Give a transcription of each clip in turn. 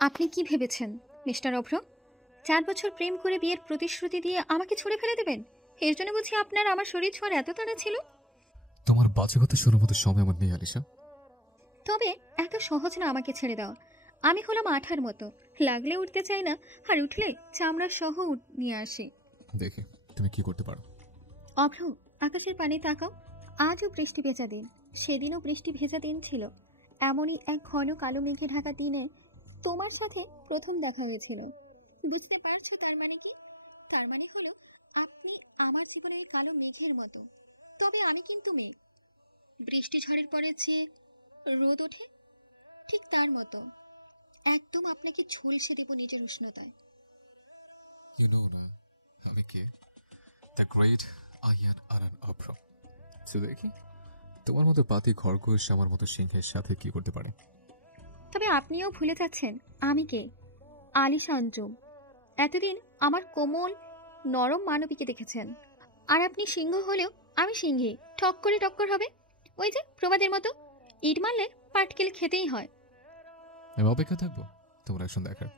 আপনি কি ভেবেছেন মিস্টার অভ্র? 4 বছর প্রেম করে বিয়ের প্রতিশ্রুতি দিয়ে আমাকে ছুঁড়ে ফেলে দেবেন? এর জন্য বুঝি আপনার আমার শরীর ছোঁয়ার এত তাড়া ছিল? তোমার বাজে কথা শোনার মতো সময় আমার নেই আলিশা। তবে এত সহজ না আমাকে ছেড়ে দেওয়া। আমি হলাম আঠার মতো, লাগলে উঠতে চাই না, আর উঠলে চামড়া সহ নিয়ে আসি। দেখে তুমি কি করতে পারো। অভ্র, আকাশের পানে তাকাও। আজও বৃষ্টি ভেজা দিন, সেদিনও বৃষ্টি ভেজা দিন ছিল। এমনই এক ঘন কালো মেঘে ঢাকা দিনে তোমার সাথে প্রথম দেখা হয়েছিল। বুঝতে পারছো তার মানে কি? তার মানে হলো আপনি আমার জীবনের কালো মেঘের মতো। তবে আমি কিন্তু মেঘ। বৃষ্টি ঝড়ের পরে যে রোদ ওঠে, ঠিক তার মতো। একদম আপনাকে ঝলসে দেব নিজের উষ্ণতায়। ইউ নো না আমি কে? দ্য গ্রেট আয়ান আরান অভ্র। তো দেখি তোমার মতো পাতি খরগোশ আমার মতো সিংহের সাথে কি করতে পারে। তবে আপনিও ভুলে যাচ্ছেন আমি কে। আলিশা আঞ্জুম। এতদিন আমার কোমল নরম মানবীকে দেখেছেন, আর আপনি সিংহ হলেও আমি সিংহী। ঠক করে টক্কর হবে, ওই যে প্রবাদের মতো, ইট মারলে পাটকেল খেতেই হয়। আমি অপেক্ষা থাকবো তোমার অ্যাকশন দেখার।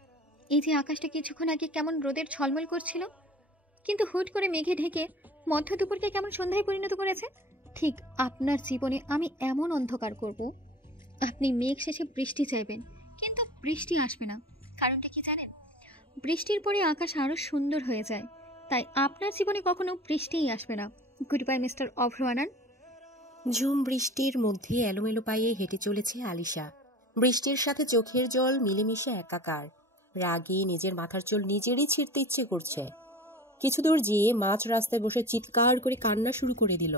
এই যে আকাশটা কিছুক্ষণ আগে কেমন রোদের ঝলমল করছিল, কিন্তু হুট করে মেঘে ঢেকে মধ্য দুপুরকে কেমন সন্ধ্যায় পরিণত করেছে, ঠিক আপনার জীবনে আমি এমন অন্ধকার করব, আপনি মেঘ শেষে বৃষ্টি চাইবেন, কিন্তু বৃষ্টি আসবে না। কারণটা কি জানেন? বৃষ্টির পরে আকাশ আরো সুন্দর হয়ে যায়, তাই আপনার জীবনে কখনো বৃষ্টিই আসবে না। গুড বাই মিস্টার অভ্র আনান। ঝুম বৃষ্টির মধ্যে এলোমেলো পায়ে হেঁটে চলেছে আলিশা। বৃষ্টির সাথে চোখের জল মিলেমিশে একাকার। রাগে নিজের মাথার চুল নিজেরই ছিঁড়তে ইচ্ছে করছে। কিছু দূর যেয়ে মাঝ রাস্তায় বসে চিৎকার করে কান্না শুরু করে দিল।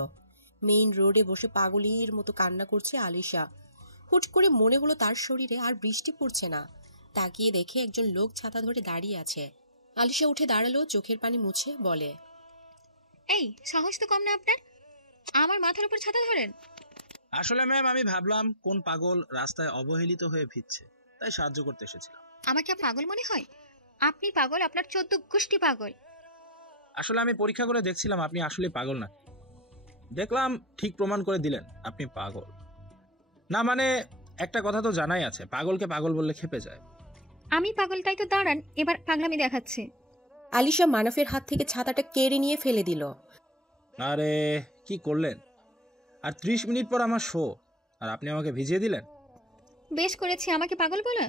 মেইন রোডে বসে পাগলির মতো কান্না করছে আলিশা। হুট করে মনে হলো তার শরীরে আর বৃষ্টি পড়ছে না। তাকিয়ে দেখে একজন লোক ছাতা ধরে দাঁড়িয়ে আছে। আলিশা উঠে দাঁড়ালো, চোখের পানি মুছে বলে, এই সাহস তো কম না আপনার, আমার মাথার উপর ছাতা ধরেন? আসলে ম্যাম, আমি ভাবলাম কোন পাগল রাস্তায় অবহেলিত হয়ে ভিজছে, তাই সাহায্য করতে এসেছিলাম। আমাকে পাগল মনে হয়? আপনি পাগল, আপনার 14 গোষ্ঠী পাগল। আসলে আমি পরীক্ষা করে দেখছিলাম আপনি আসলে পাগল নাকি। দেখলাম ঠিক প্রমাণ করে দিলেন আপনি পাগল না। মানে একটা কথা তো জানাই আছে, পাগলকে পাগল বললে খেপে যায়। আমি পাগল, তাই তো দাঁড়ান, এবার পাগলামি দেখাচ্ছে। আলিশা মানবের হাত থেকে ছাতাটা কেড়ে নিয়ে ফেলে দিল। আরে কি করলেন? আর 30 মিনিট পর আমার শো, আর আপনি আমাকে ভিজিয়ে দিলেন। বেশ করেছি আমাকে পাগল বলা।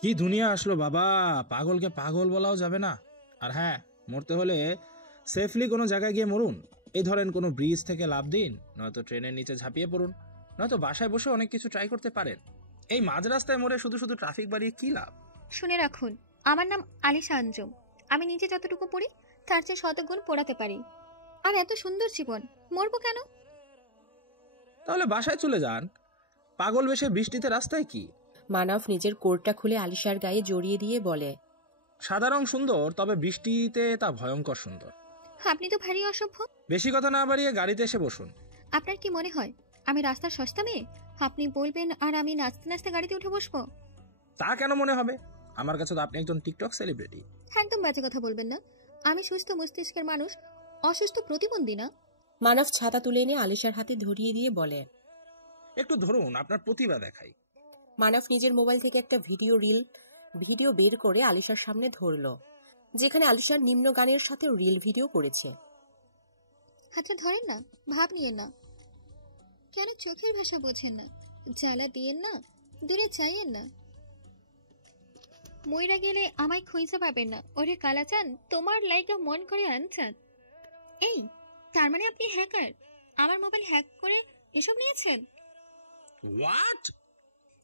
কি দুনিয়া আসলো বাবা, পাগলকে পাগল বলাও যাবে না। আর হ্যাঁ, মরতে হলে সেফলি কোনো জায়গায় গিয়ে মরুন। এই ধরেন কোনো ব্রিজ থেকে লাফ দিন, নয়তো ট্রেনের নিচে ঝাঁপিয়ে পড়ুন, নয়তো বাসায় বসে অনেক কিছু ট্রাই করতে পারেন। এই মাঝ রাস্তায় মরে শুধু শুধু ট্রাফিক বাড়িয়ে কি লাভ? শুনে রাখুন, আমার নাম আলিশা আঞ্জুম। আমি নিজে যতটুকু পড়ি তার চেয়ে শতগুণ পড়াতে পারি। আর এত সুন্দর জীবন, মরবো কেন? তাহলে বাসায় চলে যান। পাগল বেশে বৃষ্টিতে রাস্তায় কি? মানব নিজের কোটটা খুলে আলিশার গায়ে জড়িয়ে দিয়ে বলে, সাদা রং সুন্দর, তবে বৃষ্টিতে তা ভয়ঙ্কর সুন্দর। আপনি তো ভারী অসভ্য। বেশি কথা না বাড়িয়ে গাড়িতে এসে বসুন। আপনার কি মনে হয় আমি রাস্তার সস্তা মেয়ে? আপনি বলবেন আর আমি নাচতে নাচতে গাড়িতে উঠে বসবো? তা কেন মনে হবে? আমার কাছে তো আপনি একজন টিকটক সেলিব্রিটি। একদম বাজে কথা বলবেন না। আমি সুস্থ মস্তিষ্কের মানুষ, অসুস্থ প্রতিবন্ধী না। মানব ছাতা তুলে এনে আলিশার হাতে ধরিয়ে দিয়ে বলে, একটু ধরুন, আপনার প্রতিভা দেখাই। মানব নিজের মোবাইল থেকে একটা ভিডিও বের করে আলিশার সামনে ধরল, যেখানে আলিশার নিম্ন গানের সাথে রিল ভিডিও করেছে। হাতটা ধরেন না, ভাব নিয়েন না। কেন চোখের ভাষা বোঝেন না? জ্বালা দিয়েন না, দূরে চাইয়েন না। মইরা গেলে আমায় খুঁজে পাবেন না। ওরে কালাচান, তোমার লাইকা মন করে আনচান। এই, তার মানে আপনি হ্যাকার? আমার মোবাইল হ্যাক করে এসব নিয়েছেন? হোয়াট?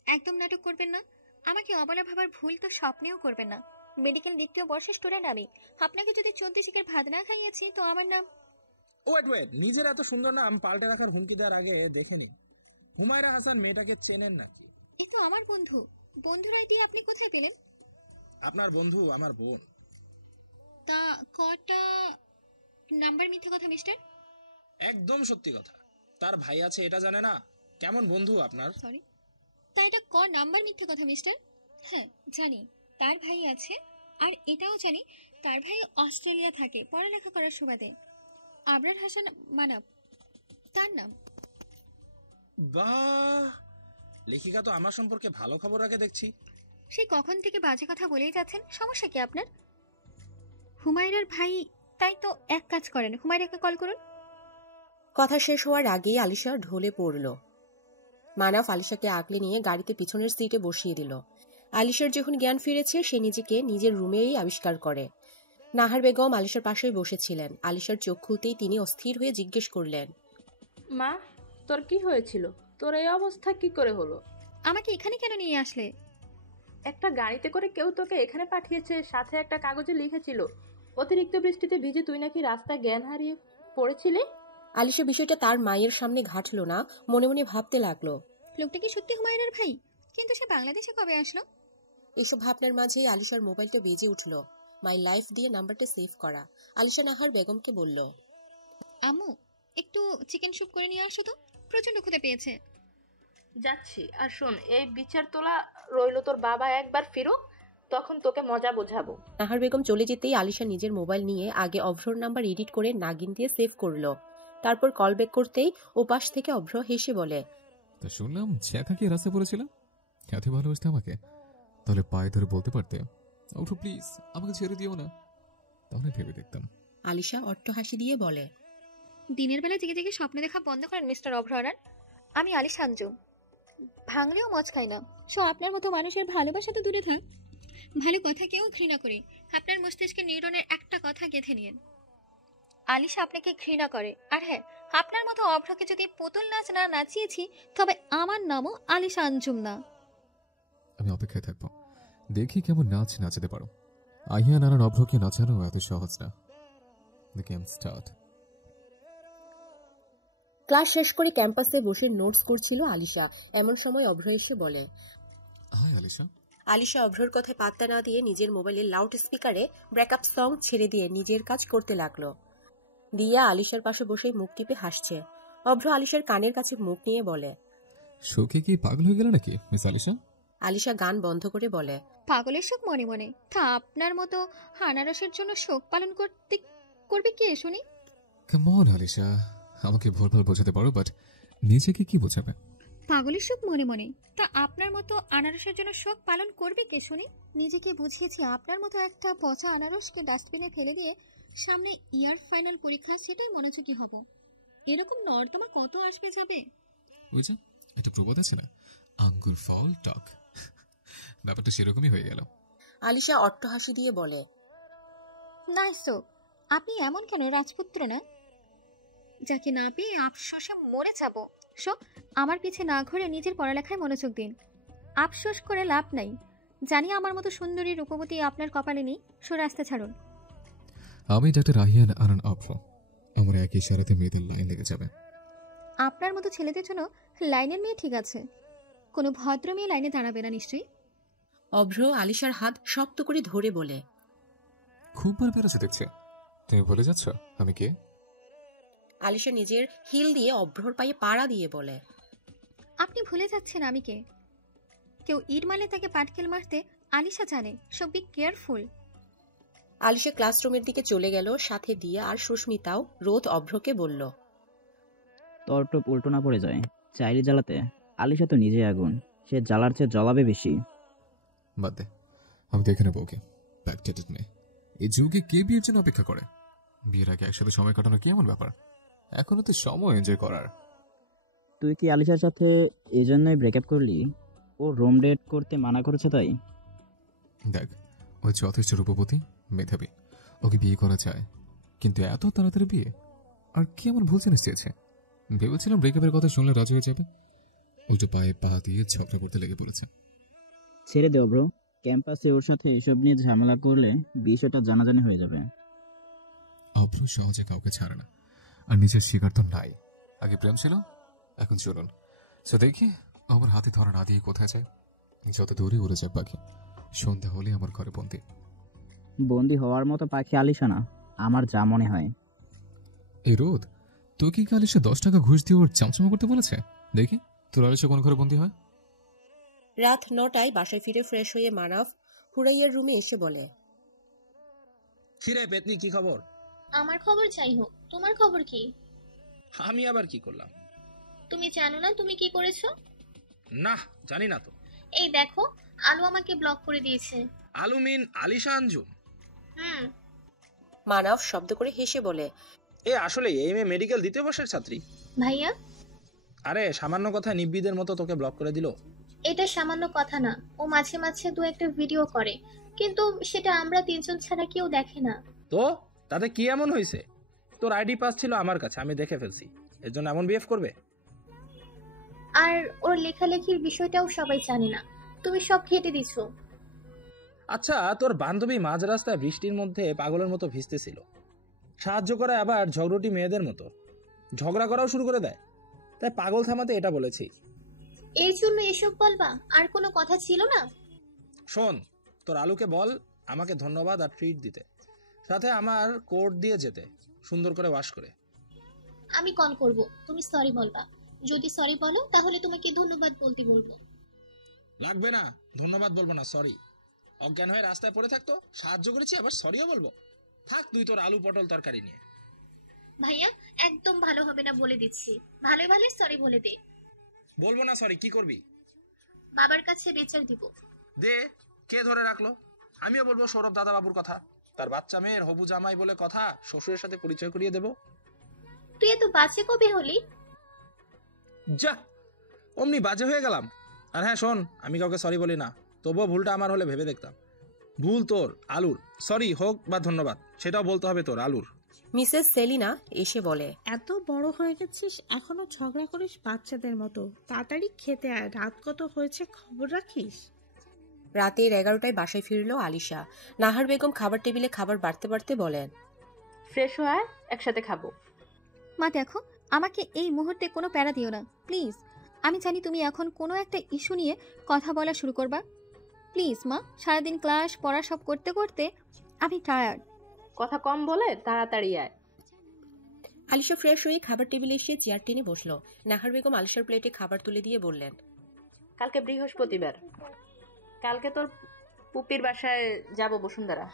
একদম নাটক করবেন না। আমাকে অবলা ভাবার ভুল তো স্বপ্নেও করবেন না। মেডিকেল 2য় বর্ষের স্টুডেন্ট আমি। আপনাকে যদি 14 শিকের ভাত না খাইয়েছি তো আমার নাম। ওয়েট, নিজের এত সুন্দর নাম পাল্টে রাখার হুমকি দেওয়ার আগে দেখে নিন, হুমায়রা হাসান মেয়েটাকে চেনেন নাকি? এ তো আমার বন্ধু। বন্ধুর আইডি আপনি কোথায় পেলেন? আপনার বন্ধু আমার বোন। তা কটা নাম্বার মিথ্যা কথা মিস্টার? একদম সত্যি কথা। তার ভাই আছে এটা জানে না? কেমন বন্ধু আপনার? সরি, তা এটা নাম্বার মিথ্যা কথা মিস্টার? হ্যাঁ জানি তার ভাই আছে, আর এটাও জানি তার ভাই অস্ট্রেলিয়া থাকে পড়ালেখা করার সুবাদে। আবরার হাসান মানব তার নাম। বাহ, লেখিকা তো আমার সম্পর্কে ভালো খবর রাখে দেখছি। সেই কখন থেকে বাজে কথা বলেই যাচ্ছেন, সমস্যা কি আপনার? হুমায়রার ভাই, তাই তো এক কাজ করেন, হুমায়রাকে কল করুন। কথা শেষ হওয়ার আগেই আলিশা ঢলে পড়ল। মানাফ আলিশাকে আগলে নিয়ে গাড়িতে পিছনের সিটে বসিয়ে দিল। আলিশার যখন জ্ঞান ফিরেছে সে নিজেকে নিজের রুমেই আবিষ্কার করে। নাহার বেগম আলিশার পাশেই বসেছিলেন। আলিশার চোখ খুলতেই তিনি অস্থির হয়ে জিজ্ঞেস করলেন, মা, তোর কি হয়েছিল? তোর এই অবস্থা কি করে হলো? আমাকে এখানে কেন নিয়ে আসলে? একটা গাড়িতে করে কেউ তোকে এখানে পাঠিয়েছে, সাথে একটা কাগজে লিখেছিল অতিরিক্ত বৃষ্টিতে ভিজে তুই নাকি রাস্তায় জ্ঞান হারিয়ে পড়েছিলি। আলিশা বিষয়টা তার মায়ের সামনে ঘাটল না, মনে মনে ভাবতে লাগলো, লোকটা কি সত্যি হুমায়রার ভাই? কিন্তু সে বাংলাদেশে কবে আসলো? এসব ভাবনার মাঝেই আলিশার মোবাইলটা বেজে উঠল। মাই লাইফ দিয়ে নাম্বারটা সেভ করা। আলিশা নাহার বেগমকে বলল, আম্মু, একটু চিকেন স্যুপ করে নিয়ে আসো তো, প্রচন্ড ক্ষুধা পেয়েছে। যাচ্ছি। আর শোন, এই বিচার তোলা রইলো, তোর বাবা একবার ফিরুক, তখন তোকে মজা বোঝাবো। নাহার বেগম চলে যেতেই আলিশা নিজের মোবাইল নিয়ে আগে অভ্রর নাম্বার এডিট করে নাগিন দিয়ে সেভ করলো। তারপর কল ব্যাক করতেই ওপাশ থেকে অভ্র হেসে বলে, তা শুনলাম ছ্যাঁকা কি রাস্তায় পড়েছিল? এত ভালোবাসতে আমাকে, তাহলে পায়ে ধরে বলতে পারতে, ওঠো প্লিজ, আমাকে ছেড়ে দিও না, তাহলে ভেবে দেখতাম। আলিশা অট্ট হাসি দিয়ে বলে, দিনের বেলা জেগে জেগে স্বপ্ন দেখা বন্ধ করেন মিস্টার অভ্রারান। আমি আলিশা আঞ্জুম, ভাঙলেও মজ খাই না। সো আপনার মতো মানুষের ভালোবাসা তো দূরে থাক, ভালো কথাকেও ঘৃণা করি। আপনার মস্তিষ্কে নিউরনের একটা কথা গেঁথে নিন, আলিশা আপনাকে ঘৃণা করে। আর হ্যাঁ, আপনার মতো অভ্রকে যদি পুতুল নাচ না নাচিয়েছি, তবে আমার নামও আলিশা আঞ্জুম না। আমি অপেক্ষায় থাকবো, দেখি কেমন নাচ নাচাতে পারো। আহিয়া নানান অভ্রকে নাচানো এত সহজ না। The game start. ক্লাস শেষ করে ক্যাম্পাসে বসে নোটস করছিল আলিশা। এমন সময় অভ্র এসে বলে, হাই আলিশা। আলিশা অভ্রর কথায় পাত্তা না দিয়ে নিজের মোবাইলে লাউড স্পিকারে ব্রেকআপ সং ছেড়ে দিয়ে নিজের কাজ করতে লাগলো। দিয়া আলিশার পাশে বসে মুখ টিপে হাসছে। অভ্র আলিশার কানের কাছে মুখ নিয়ে বলে, শোকে কি পাগল হয়ে গেল নাকি মিস আলিশা? আলিশা গান বন্ধ করে বলে, পাগলের শোক মনে মনে, তা আপনার মতো আনারসের জন্য শোক পালন করবে কে শুনি? কাম অন আলিশা, আমাকে ভুলভাল বোঝাতে পারো, বাট নিজেকে কি বোঝাবে? পাগলের শোক মনে মনে, তা আপনার মতো আনারসের জন্য শোক পালন করবে কে শুনি? নিজেকে বুঝিয়েছি আপনার মতো একটা পচা আনারসকে ডাস্টবিনে ফেলে দিয়ে সামনে ইয়ার ফাইনাল পরীক্ষা, সেটাই মনোযোগী হব। এরকম নর্দমা কত আসবে যাবে। ওই যে একটা প্রবাদ আছে না, আঙ্গুর ফল টক, ব্যাপারটা সেরকমই হয়ে গেল। আলিশা অট্ট হাসি দিয়ে বলে, নাইস তো, আপনি এমন কেন রাজপুত্র না, যাকে না পেয়ে আফসোসে মরে যাব। সো আমার পিছে না ঘুরে নিজের পড়ালেখায় মনোযোগ দিন, আফসোস করে লাভ নাই। জানি আমার মতো সুন্দরী রূপবতী আপনার কপালে নেই, সো রাস্তা ছাড়ুন। আমি ডাক্তার আহিয়ান আনান অভ্র, আমার এক ইশারাতে মেয়েদের লাইন লেগে যাবে। আপনার মতো ছেলেদের জন্য লাইনের মেয়ে ঠিক আছে, কোনো ভদ্র মেয়ে লাইনে দাঁড়াবে না নিশ্চয়ই। অভ্র আলিশার হাত শক্ত করে ধরে বলে, খুব বার বেরোচ্ছে দেখছে, তুমি বলে যাচ্ছ আমি কে? আলিশা নিজের হিল দিয়ে অভ্রর পায়ে পাড়া দিয়ে বলে, আপনি ভুলে যাচ্ছেন আমি কে। কেউ ইট মারলে তাকে পাটকেল মারতে আলিশা জানে, সো বি কেয়ারফুল। আলিশা ক্লাসরুমের দিকে চলে গেল। সাথে দিয়া আর সুস্মিতাও রোদ অভ্রকে বলল, তোর তো উল্টো না পড়ে যায়, চাইলে জ্বালাতে। আলিশা তো নিজে আগুন, সে জ্বালার চেয়ে জ্বলাবে বেশি। বাদ দে, আমি দেখে নেবো ওকে। ব্যাকডেটেড মেয়ে, এই যুগে কে বিয়ের জন্য অপেক্ষা করে? বিয়ের আগে একসাথে সময় কাটানো কি এমন ব্যাপার? এখনো তো সময় এনজয় করার। তুই কি আলিশার সাথে এই জন্যই ব্রেকআপ করলি? ও রুম ডেট করতে মানা করেছে তাই? দেখ, ওই যথেষ্ট রূপবতী, মেধাবী, ওকে বিয়ে করা যায়, কিন্তু এত তাড়াতাড়ি বিয়ে? আর কি এমন ভুল জিনিস চেয়েছে? ভেবেছিলাম ব্রেকআপের কথা শুনলে রাজি হয়ে যাবে, উল্টো পায়ে পা দিয়ে ঝগড়া করতে লেগে পড়েছে। ছেড়ে দেও ব্রো, ক্যাম্পাসে ওর সাথে এসব নিয়ে ঝামেলা করলে বিষয়টা জানাজানি হয়ে যাবে। অভ্র সহজে কাউকে ছাড়ে না, আর নিজের শিকার তো নাই। আগে প্রেম ছিল, এখন চলুন। সো দেখি আমার হাতে ধরা না দিয়ে কোথায় যায়। যত দূরে উড়ে যায় পাখি, সন্ধ্যা হলে আমার ঘরে বন্দি। বন্দি হওয়ার মতো পাখি আলিশা না, আমার যা মনে হয়। এই রোদ, তোকে কি আলিশা 10 টাকা ঘুষ দিয়ে ওর চামচামা করতে বলেছে? দেখি তোর আলিশা কোন ঘরে বন্দি হয়। রাত 9টায় বাসায় ফিরে ফ্রেশ হয়ে মানাফ হুরাইয়ার রুমে এসে বলে, কিরে পেতনি, কি খবর? আমার খবর যাই হোক, তোমার খবর কি? আমি আবার কি করলাম? তুমি জানো না তুমি কি করেছো? না, জানি না তো। এই দেখো, আলু আমাকে ব্লক করে দিয়েছে। আলুমিন আলিশা আঞ্জুম? হুম। মানব শব্দ করে হেসে বলে, এ আসলে এই মেয়ে মেডিকেল দ্বিতীয় বর্ষের ছাত্রী। ভাইয়া, আরে সামান্য কথায় নিব্বিদের মতো তোকে ব্লক করে দিল। এটা সামান্য কথা না। ও মাঝে মাঝে দু একটা ভিডিও করে, কিন্তু সেটা আমরা তিনজন ছাড়া কেউ দেখে না। তো তাতে কি এমন হয়েছে? তোর আইডি পাস ছিল আমার কাছে, আমি দেখে ফেলছি। এর জন্য এমন বিহেভ করবে? আর ওর লেখালেখির বিষয়টাও সবাই জানে না, তুমি সব ঘেঁটে দিছো। আচ্ছা, তোর বান্ধবী মাঝ রাস্তায় বৃষ্টির মধ্যে পাগলের মতো ভিজতেছিল, সাহায্য করে আবার ঝগড়টি মেয়েদের মতো ঝগড়া করাও শুরু করে দেয়। তাই পাগল থামাতে এটা বলেছি। এই জন্য এসব বলবা? আর কোনো কথা ছিল না? শোন, তোর আলুকে বল আমাকে ধন্যবাদ আর ট্রিট দিতে, সাথে আমার কোড দিয়ে যেতে, সুন্দর করে ওয়াশ করে। আমি কল করব, তুমি সরি বলবা। যদি সরি বলো তাহলে তোমাকে ধন্যবাদ বলতে বলবো। লাগবে না, ধন্যবাদ বলবো না, সরি। অজ্ঞান হয়ে রাস্তায় পড়ে থাকতো, সাহায্য করেছি, আবার সরিও বলবো? থাক তুই তোর আলু পটল তরকারি নিয়ে। ভাইয়া, একদম ভালো হবে না বলে দিচ্ছি। ভালো ভালো সরি বলে দে। বলবো না সরি, কি করবি? বাবার কাছে বিচার দিব। দে, কে ধরে রাখলো? আমিও বলবো সৌরভ দাদা বাবুর কথা, তার বাচ্চা মেয়ের হবু জামাই বলে কথা, শ্বশুরের সাথে পরিচয় করিয়ে দেবো। তুই এত বাজে কবে হলি? যা, অমনি বাজে হয়ে গেলাম। আর হ্যাঁ শোন, আমি কাউকে সরি বলি না, তবুও ভুলটা আমার হলে ভেবে দেখতাম। ভুল তোর আলুর, সরি হোক বা ধন্যবাদ সেটাও বলতে হবে তোর আলুর। মিসেস সেলিনা এসে বলে, এত বড় হয়ে গেছিস, এখনো ঝগড়া করিস বাচ্চাদের মতো। তাড়াতাড়ি খেতে আয়, রাত কত হয়েছে খবর রাখিস? রাতের 11টায় বাসায় ফিরল আলিশা। নাহার বেগম খাবার টেবিলে খাবার বাড়তে বাড়তে বলেন, ফ্রেশ হয়ে একসাথে খাবো। মা দেখো, আমাকে এই মুহূর্তে কোনো প্যারা দিও না প্লিজ। আমি জানি তুমি এখন কোনো একটা ইস্যু নিয়ে কথা বলা শুরু করবা। প্লিজ মা, সারাদিন ক্লাস পড়া সব করতে করতে আমি টায়ার্ড। কথা কম বলে তাড়াতাড়ি আয়। আলিশা ফ্রেশ হয়ে খাবার টেবিলে এসে চেয়ার টেনে বসলো। নাহার বেগম আলিশার প্লেটে খাবার তুলে দিয়ে বললেন, কালকে বৃহস্পতিবার, কালকে তোর পুপির বাসায় যাব বসুন্ধরা।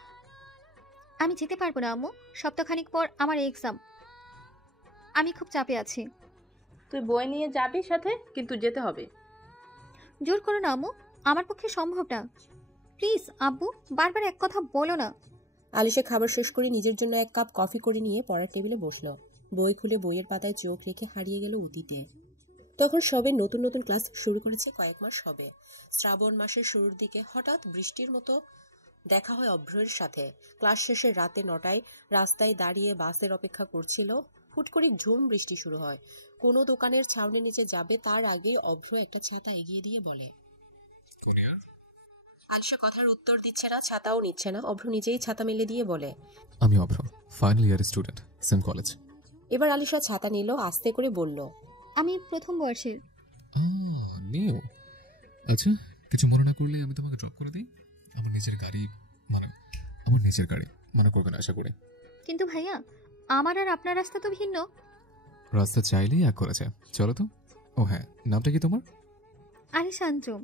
আমি যেতে পারবো না আম্মু, সপ্তাহখানিক পর আমার এক্সাম। আমি খুব চাপে আছি। তুই বই নিয়ে যাবি সাথে, কিন্তু যেতে হবে। জোর করো না আম্মু, আমার পক্ষে সম্ভব না। প্লিজ আব্বু, বারবার এক কথা বলো না। আলিশা খাবার শেষ করে নিজের জন্য এক কাপ কফি করে নিয়ে পড়ার টেবিলে বসলো। বই খুলে বইয়ের পাতায় চোখ রেখে হারিয়ে গেল অতীতে। তখন সবে নতুন নতুন ক্লাস শুরু করেছে, কয়েক মাস হবে। শ্রাবণ মাসের শুরুর দিকে হঠাৎ বৃষ্টির মতো দেখা হয় অভ্রের সাথে। ক্লাস শেষে রাতে 9টায় রাস্তায় দাঁড়িয়ে বাসের অপেক্ষা করছিল। হুট করে ঝুম বৃষ্টি শুরু হয়। কোনো দোকানের ছাউনি নিচে যাবে তার আগে অভ্র একটা ছাতা এগিয়ে দিয়ে বলে, আলিশা কথার উত্তর দিচ্ছে না, ছাতাও নিচ্ছে না। অভ্র নিজেই ছাতা মেলে দিয়ে বলে, আমি অভ্র, ফাইনাল ইয়ারের স্টুডেন্ট, সেম কলেজ। এবার আলিশা ছাতা নিল, আস্তে করে বলল, আমি প্রথম বর্ষের। নিও। আচ্ছা, কিছু মনে না করলে আমি তোমাকে ড্রপ করে দিই। আমার নিজের গাড়ি মানে করবে না আশা করি। কিন্তু ভাইয়া, আমার আর আপনার রাস্তা তো ভিন্ন। রাস্তা চাইলেই এক করেছে, চলো তো। ও হ্যাঁ, নামটা কি তোমার? আলিশা আঞ্জুম।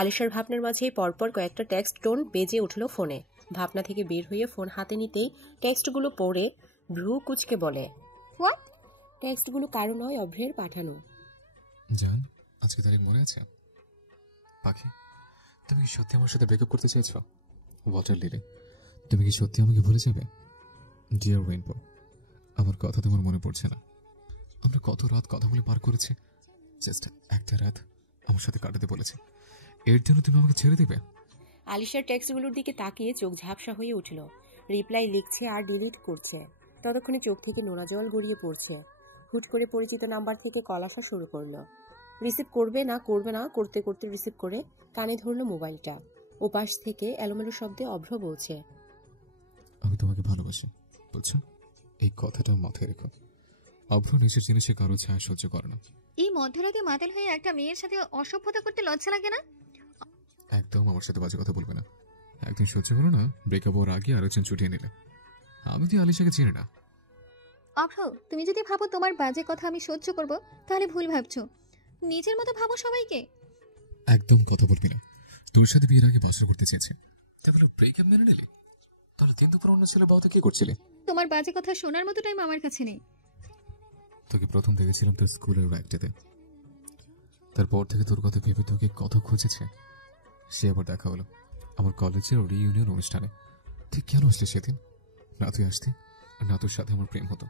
আলিশার ভাবনার মাঝে পরপর কয়েকটা টেক্সট টোন বেজে উঠল ফোনে। ভাবনা থেকে বের হয়ে ফোন হাতে নিতেই টেক্সটগুলো পড়ে ভ্রু কুচকে বলে, হোয়াট? টেক্সটগুলো কারো নয়, অভ্রের পাঠানো। জান, আজকে তারিখ মনে আছে? পাখি, তুমি কি সত্যি আমার সাথে ব্রেকআপ করতে চাইছো? ওয়াটার লিলি, তুমি কি সত্যি আমাকে ভুলে যাবে? ডিয়ার রেইনবো, আমার কথা তোমার মনে পড়ছে না? আমরা কত রাত কথা বলে পার করেছি। জাস্ট একটা রাত আমার সাথে কাটাতে বলেছে, এর জন্য তুমি আমাকে ছেড়ে দেবে? আলিশার টেক্সটগুলোর দিকে তাকিয়ে চোখ ঝাপসা হয়ে উঠল। রিপ্লাই লিখছে আর ডিলিট করছে। ততক্ষণে চোখ থেকে নোনা জল গড়িয়ে পড়ছে। হুট করে পরিচিত নাম্বার থেকে কল আসা শুরু করলো। রিসিভ করবে না করতে করতে রিসিভ করে কানে ধরলো মোবাইলটা। ওপাশ থেকে এলোমেলো শব্দে অভ্র বলছে, আমি তোমাকে ভালোবাসি, বুঝছো? এই কথাটা মাথায় রেখো। অভ্র নিজের জিনিসে কারো ছায়া সহ্য করে না। এই মধ্যরাতে মাতাল হয়ে একটা মেয়ের সাথে অসভ্যতা করতে লজ্জা লাগে না? একদম আমার সাথে বাজে কথা বলবে না। একদিন সহ্য করো না, ব্রেকআপ হওয়ার আগে আরেকজন ছুটিয়ে নিলে। আমি তো আলিশাকে চিনি না। অভ্র, তুমি যদি ভাবো তোমার বাজে কথা আমি সহ্য করব, তাহলে ভুল ভাবছো। নিজের মতো ভাবো সবাইকে। একদম কথা বলবি না। তোর সাথে বিয়ের আগে বাসা করতে চেয়েছি, তাহলে ব্রেকআপ মেনে নিলি? তাহলে দিন দুপুর অন্য ছেলে বাবাতে কি করছিলি? তোমার বাজে কথা শোনার মতো টাইম আমার কাছে নেই। তোকে প্রথম দেখেছিলাম তোর স্কুলের রাইডটাতে। তারপর থেকে তোর কথা ভেবে তোকে কত খুঁজেছে, সে আবার দেখা হলো আমার কলেজের রিইউনিয়ন অনুষ্ঠানে। ঠিক কেন আসলে সেদিন? না তুই আসতি, আর না তোর সাথে আমার প্রেম হতো।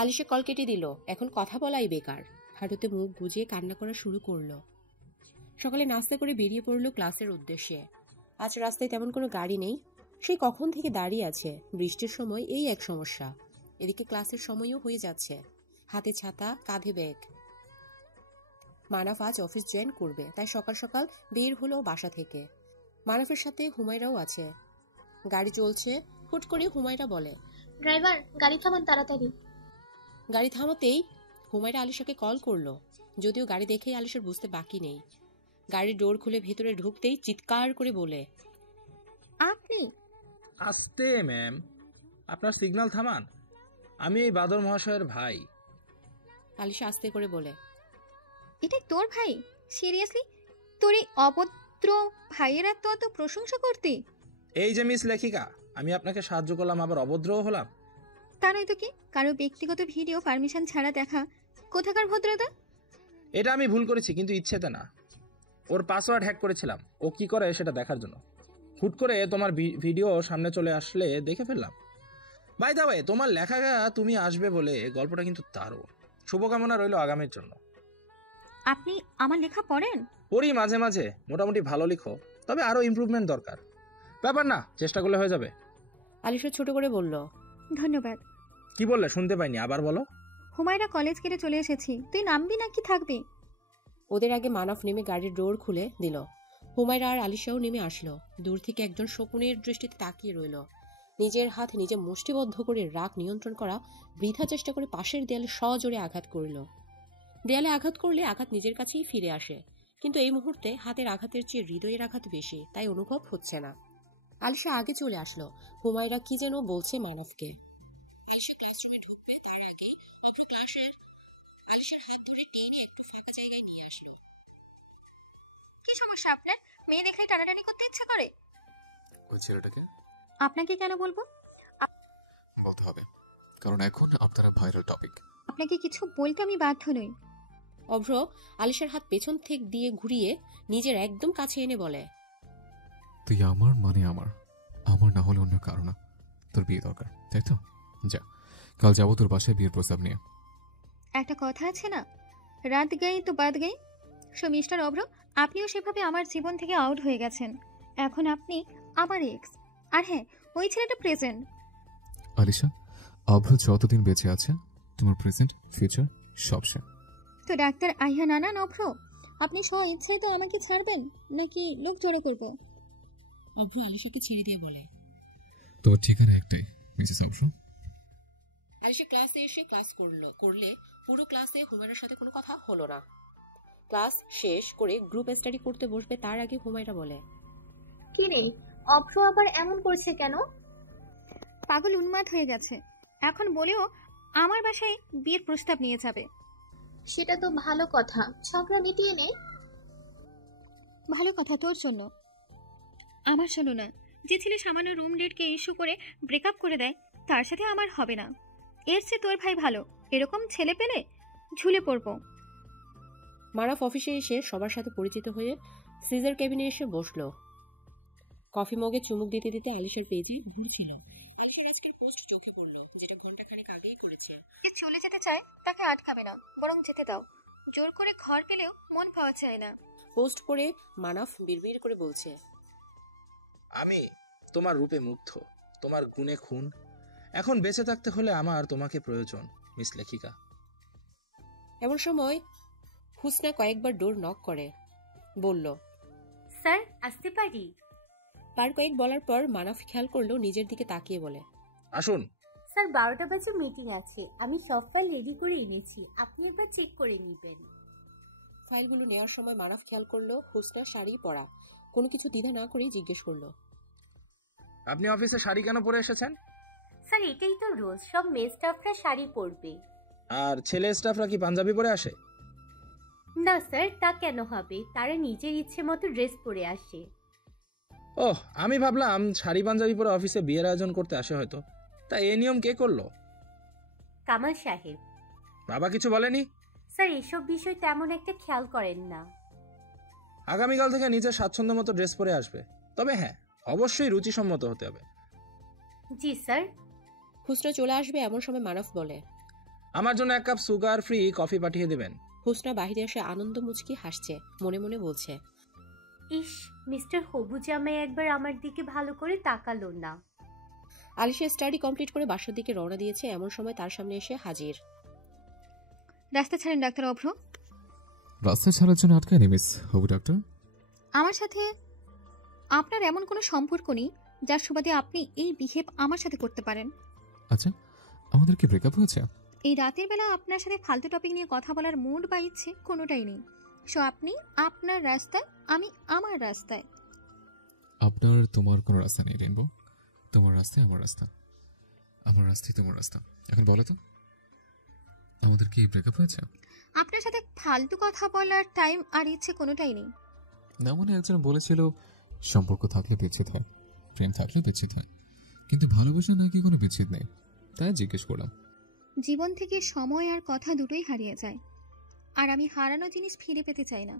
আলিশা কল কেটে দিল। এখন কথা বলাই বেকার। হাঁটুতে মুখ গুজিয়ে কান্না করা শুরু করলো। সকালে নাস্তা করে বেরিয়ে পড়লো ক্লাসের উদ্দেশ্যে। আজ রাস্তায় তেমন কোনো গাড়ি নেই। সেই কখন থেকে দাঁড়িয়ে আছে। বৃষ্টির সময় এই এক সমস্যা। এদিকে ক্লাসের সময়ও হয়ে যাচ্ছে। হাতে ছাতা, কাঁধে ব্যাগ। মানাফ আজ অফিস জয়েন করবে, তাই সকাল সকাল বের হলো বাসা থেকে। মানাফের সাথে হুমায়রাও আছে। গাড়ি চলছে। হুট করে হুমায়রা বলে, ড্রাইভার, গাড়ি থামান তাড়াতাড়ি। গাড়ি থামাতেই হুমায়রা আলিশাকে কল করলো। যদিও গাড়ি দেখেই আলিশার বুঝতে বাকি নেই। গাড়ির ডোর খুলে ভেতরে ঢুকতেই চিৎকার করে বলে, আপনি? আস্তে ম্যাম, আপনার সিগন্যাল থামান। আমি এই বাদর মহাশয়ের ভাই। আলিশা আস্তে করে বলে, এটা তোর ভাই? সিরিয়াসলি? তোর এই অভদ্র ভাইয়ের এত এত প্রশংসা করতি? এই যে মিস লেখিকা, আমি আপনাকে সাহায্য করলাম, আবার অভদ্রও হলাম? তা নয় তো কি? কারো ব্যক্তিগত ভিডিও পারমিশন ছাড়া দেখা কোথাকার ভদ্রতা? এটা আমি ভুল করেছি, কিন্তু ইচ্ছেতে না। ওর পাসওয়ার্ড হ্যাক করেছিলাম, ও কি করে সেটা দেখার জন্য। হুট করে তোমার ভিডিও সামনে চলে আসলে দেখে ফেললাম। বাই দা ওয়ে, তোমার লেখা তুমি আসবে বলে গল্পটা কিন্তু দারুণ। শুভকামনা রইল আগামীর জন্য। আপনি আমার লেখা পড়েন? পড়ি মাঝে মাঝে, মোটামুটি ভালো লিখো, তবে আরো ইমপ্রুভমেন্ট দরকার। ব্যাপার না, চেষ্টা করলে হয়ে যাবে। আলিশা ছোট করে বলল, ধন্যবাদ। কি বললে শুনতে পাইনি, আবার বলো। হুমায়রা কলেজ কেটে চলে এসেছি, তুই নামবি নাকি থাকবি? ওদের আগে মানাফ নেমে গাড়ির ডোর খুলে দিল। হুমায়রা আর আলিশাও নেমে আসলো। দূর থেকে একজন শকুনের দৃষ্টিতে তাকিয়ে রইল। নিজের হাত নিজে মুষ্টিবদ্ধ করে রাগ নিয়ন্ত্রণ করা বৃথা চেষ্টা করে পাশের দেয়ালে সজোরে আঘাত করল। দেয়ালে আঘাত করলে আঘাত নিজের কাছেই ফিরে আসে, কিন্তু এই মুহূর্তে হাতের আঘাতের চেয়ে হৃদয়ের আঘাত বেশি, তাই অনুভব হচ্ছে না। আলিশা আগে চলে আসলো। হুমায়রা কি যেন বলছে মানাফকে। আলিশা ক্লাসরুমে ঢুকবে তার আগে অভ্র ক্লাসের আলিশার হাত ধরে টেনে একটু ফাঁকা জায়গায় নিয়ে আসলো। কি সমস্যা আপনার? মেয়ে দেখলে টানাটানি করতে ইচ্ছে করে? ওই ছেলেটাকে আপনাকে কেন বলবো? বলতে হবে, কারণ এখন আপনারা ভাইরাল টপিক। আপনাকে কিছু বলতে আমি বাধ্য নই। অভ্র আলিশার হাত পেছন থেকে দিয়ে ঘুরিয়ে নিজের একদম কাছে এনে বলে, তুই আমার মানে আমার, আমার না হলে অন্য কারো না। তোর বিয়ে দরকার, তাই তো? যা, কাল যাবো তোর বাসায় বিয়ের প্রস্তাব নিয়ে। একটা কথা আছে না, রাত গেই তো বাদ গেই। সো মিস্টার অভ্র, আপনিও সেভাবে আমার জীবন থেকে আউট হয়ে গেছেন। এখন আপনি আমার এক্স। আর হ্যাঁ, ওই ছেলেটা প্রেজেন্ট। আলিশা, অভ্র যতদিন বেঁচে আছে তোমার প্রেজেন্ট ফিউচার সব সে। তো ডাক্তার আইহা নানা অভ্র, আপনি স্ব ইচ্ছায় তো আমাকে ছাড়বেন নাকি লোক জড়ো করবো? অভ্র আলিশাকে ছেড়ে দিয়ে বলে, তোর ঠিকানা একটাই মিসেস অভ্র। আলিশা ক্লাসে এসে ক্লাস করলে পুরো ক্লাসে হুমায়রার সাথে কোনো কথা হলো না। ক্লাস শেষ করে গ্রুপ স্টাডি করতে বসবে তার আগে হুমায়রা বলে, কি রে, অভ্র আবার এমন করছে কেন? পাগল উন্মাদ হয়ে গেছে। এখন বলেও আমার বাসায় বিয়ের প্রস্তাব নিয়ে যাবে। সেটা তো ভালো কথা, ঝগড়া মিটিয়ে নে। ভালো কথা তোর জন্য, আমার জন্য না। যে ছেলে সামান্য রুম ডেটকে ইস্যু করে ব্রেকআপ করে দেয়, তার সাথে আমার হবে না। এর চেয়ে তোর ভাই ভালো। এরকম ছেলে পেলে ঝুলে পড়বো। মারাফ অফিসে এসে সবার সাথে পরিচিত হয়ে সিজার কেবিনে এসে বসলো। কফি মগে চুমুক দিতে দিতে আলিশার পেজে ঘুরছিল। আলিশার আজকের পোস্ট চোখে পড়লো, যেটা ঘন্টাখানেক আগেই করেছে। যে চলে যেতে চায় তাকে আটকাবে না, বরং যেতে দাও। জোর করে ঘর পেলেও মন পাওয়া চায় না। পোস্ট করে মানাফ বিড়বিড় করে বলছে, আমি তোমার রূপে মুগ্ধ, তোমার গুণে খুন। এখন বেঁচে থাকতে হলে আমার তোমাকে প্রয়োজন মিস লেখিকা। এমন সময় হুসনা কয়েকবার ডোর নক করে বলল, স্যার আসতে পারি? বার কয়েক বলার পর মানাফ খেয়াল করলো, নিজের দিকে তাকিয়ে বলে, আসুন। স্যার 12টা বাজে মিটিং আছে, আমি সব ফাইল রেডি করে এনেছি, আপনি একবার চেক করে নেবেন। ফাইলগুলো নেওয়ার সময় মানাফ খেয়াল করলো হুসনা শাড়ি পরা। কোনো কিছু দ্বিধা না করেই জিজ্ঞেস করলো, আপনি অফিসে শাড়ি কেন পরে এসেছেন? স্যার এটাই তো রোজ, সব মেয়ে স্টাফরা শাড়ি পরবে। আর ছেলে স্টাফরা কি পাঞ্জাবি পরে আসে? না স্যার, তা কেন হবে, তারা নিজের ইচ্ছে মতো ড্রেস পরে আসে। ওহ, আমি ভাবলাম শাড়ি পাঞ্জাবি পরে অফিসে বিয়ের আয়োজন করতে আসে হয়তো। তা এই নিয়ম কে করলো? কামাল সাহেব। বাবা কিছু বলেনি? স্যার এসব বিষয় তেমন একটা খেয়াল করেন না। আগামীকাল থেকে নিজের স্বাচ্ছন্দ্য মতো ড্রেস পরে আসবে, তবে হ্যাঁ, অবশ্যই রুচিসম্মত হতে হবে। জি স্যার। হুসনা চলে আসবে এমন সময় মারুফ বলে, আমার জন্য 1 কাপ সুগার ফ্রি কফি পাঠিয়ে দেবেন। হুসনা বাহিরে এসে আনন্দ মুচকি হাসছে, মনে মনে বলছে, ইস, মিস্টার হবু জামাই একবার আমার দিকে ভালো করে তাকালো না। আলিশা স্টাডি কমপ্লিট করে বাসার দিকে রওনা দিয়েছে, এমন সময় তার সামনে এসে হাজির। রাস্তা ছাড়েন ডাক্তার অভ্র। রাস্তা ছাড়ার জন্য আটকায়নি মিস হবু ডাক্তার। আমার সাথে আপনার এমন কোনো সম্পর্ক নেই যার সুবাদে আপনি এই বিহেভ আমার সাথে করতে পারেন। আচ্ছা, আমাদের কি ব্রেকআপ হয়েছে? এই রাতের বেলা আপনার সাথে ফালতু টপিক নিয়ে কথা বলার মুড বা ইচ্ছে কোনোটাই নেই। সো আপনি আপনার রাস্তায়, আমি আমার রাস্তায়। আপনার তোমার কোনো রাস্তা নেই রেনবো। তোমার রাস্তায় আমার রাস্তা, আমার রাস্তায় তোমার রাস্তা। এখন বলো তো, আমাদের কি ব্রেকআপ হয়েছে? আপনার সাথে ফালতু কথা বলার টাইম আর ইচ্ছে কোনোটাই নেই। না, মনে একজন বলেছিল সম্পর্ক থাকলে বিচ্ছেদ হয়, প্রেম থাকলে বিচ্ছেদ হয়, কিন্তু ভালোবাসা নাকি কোনো বিচ্ছেদ নেই, তাই জিজ্ঞেস করলাম। জীবন থেকে সময় আর কথা দুটোই হারিয়ে যায়, আর আমি হারানো জিনিস ফিরে পেতে চাই না।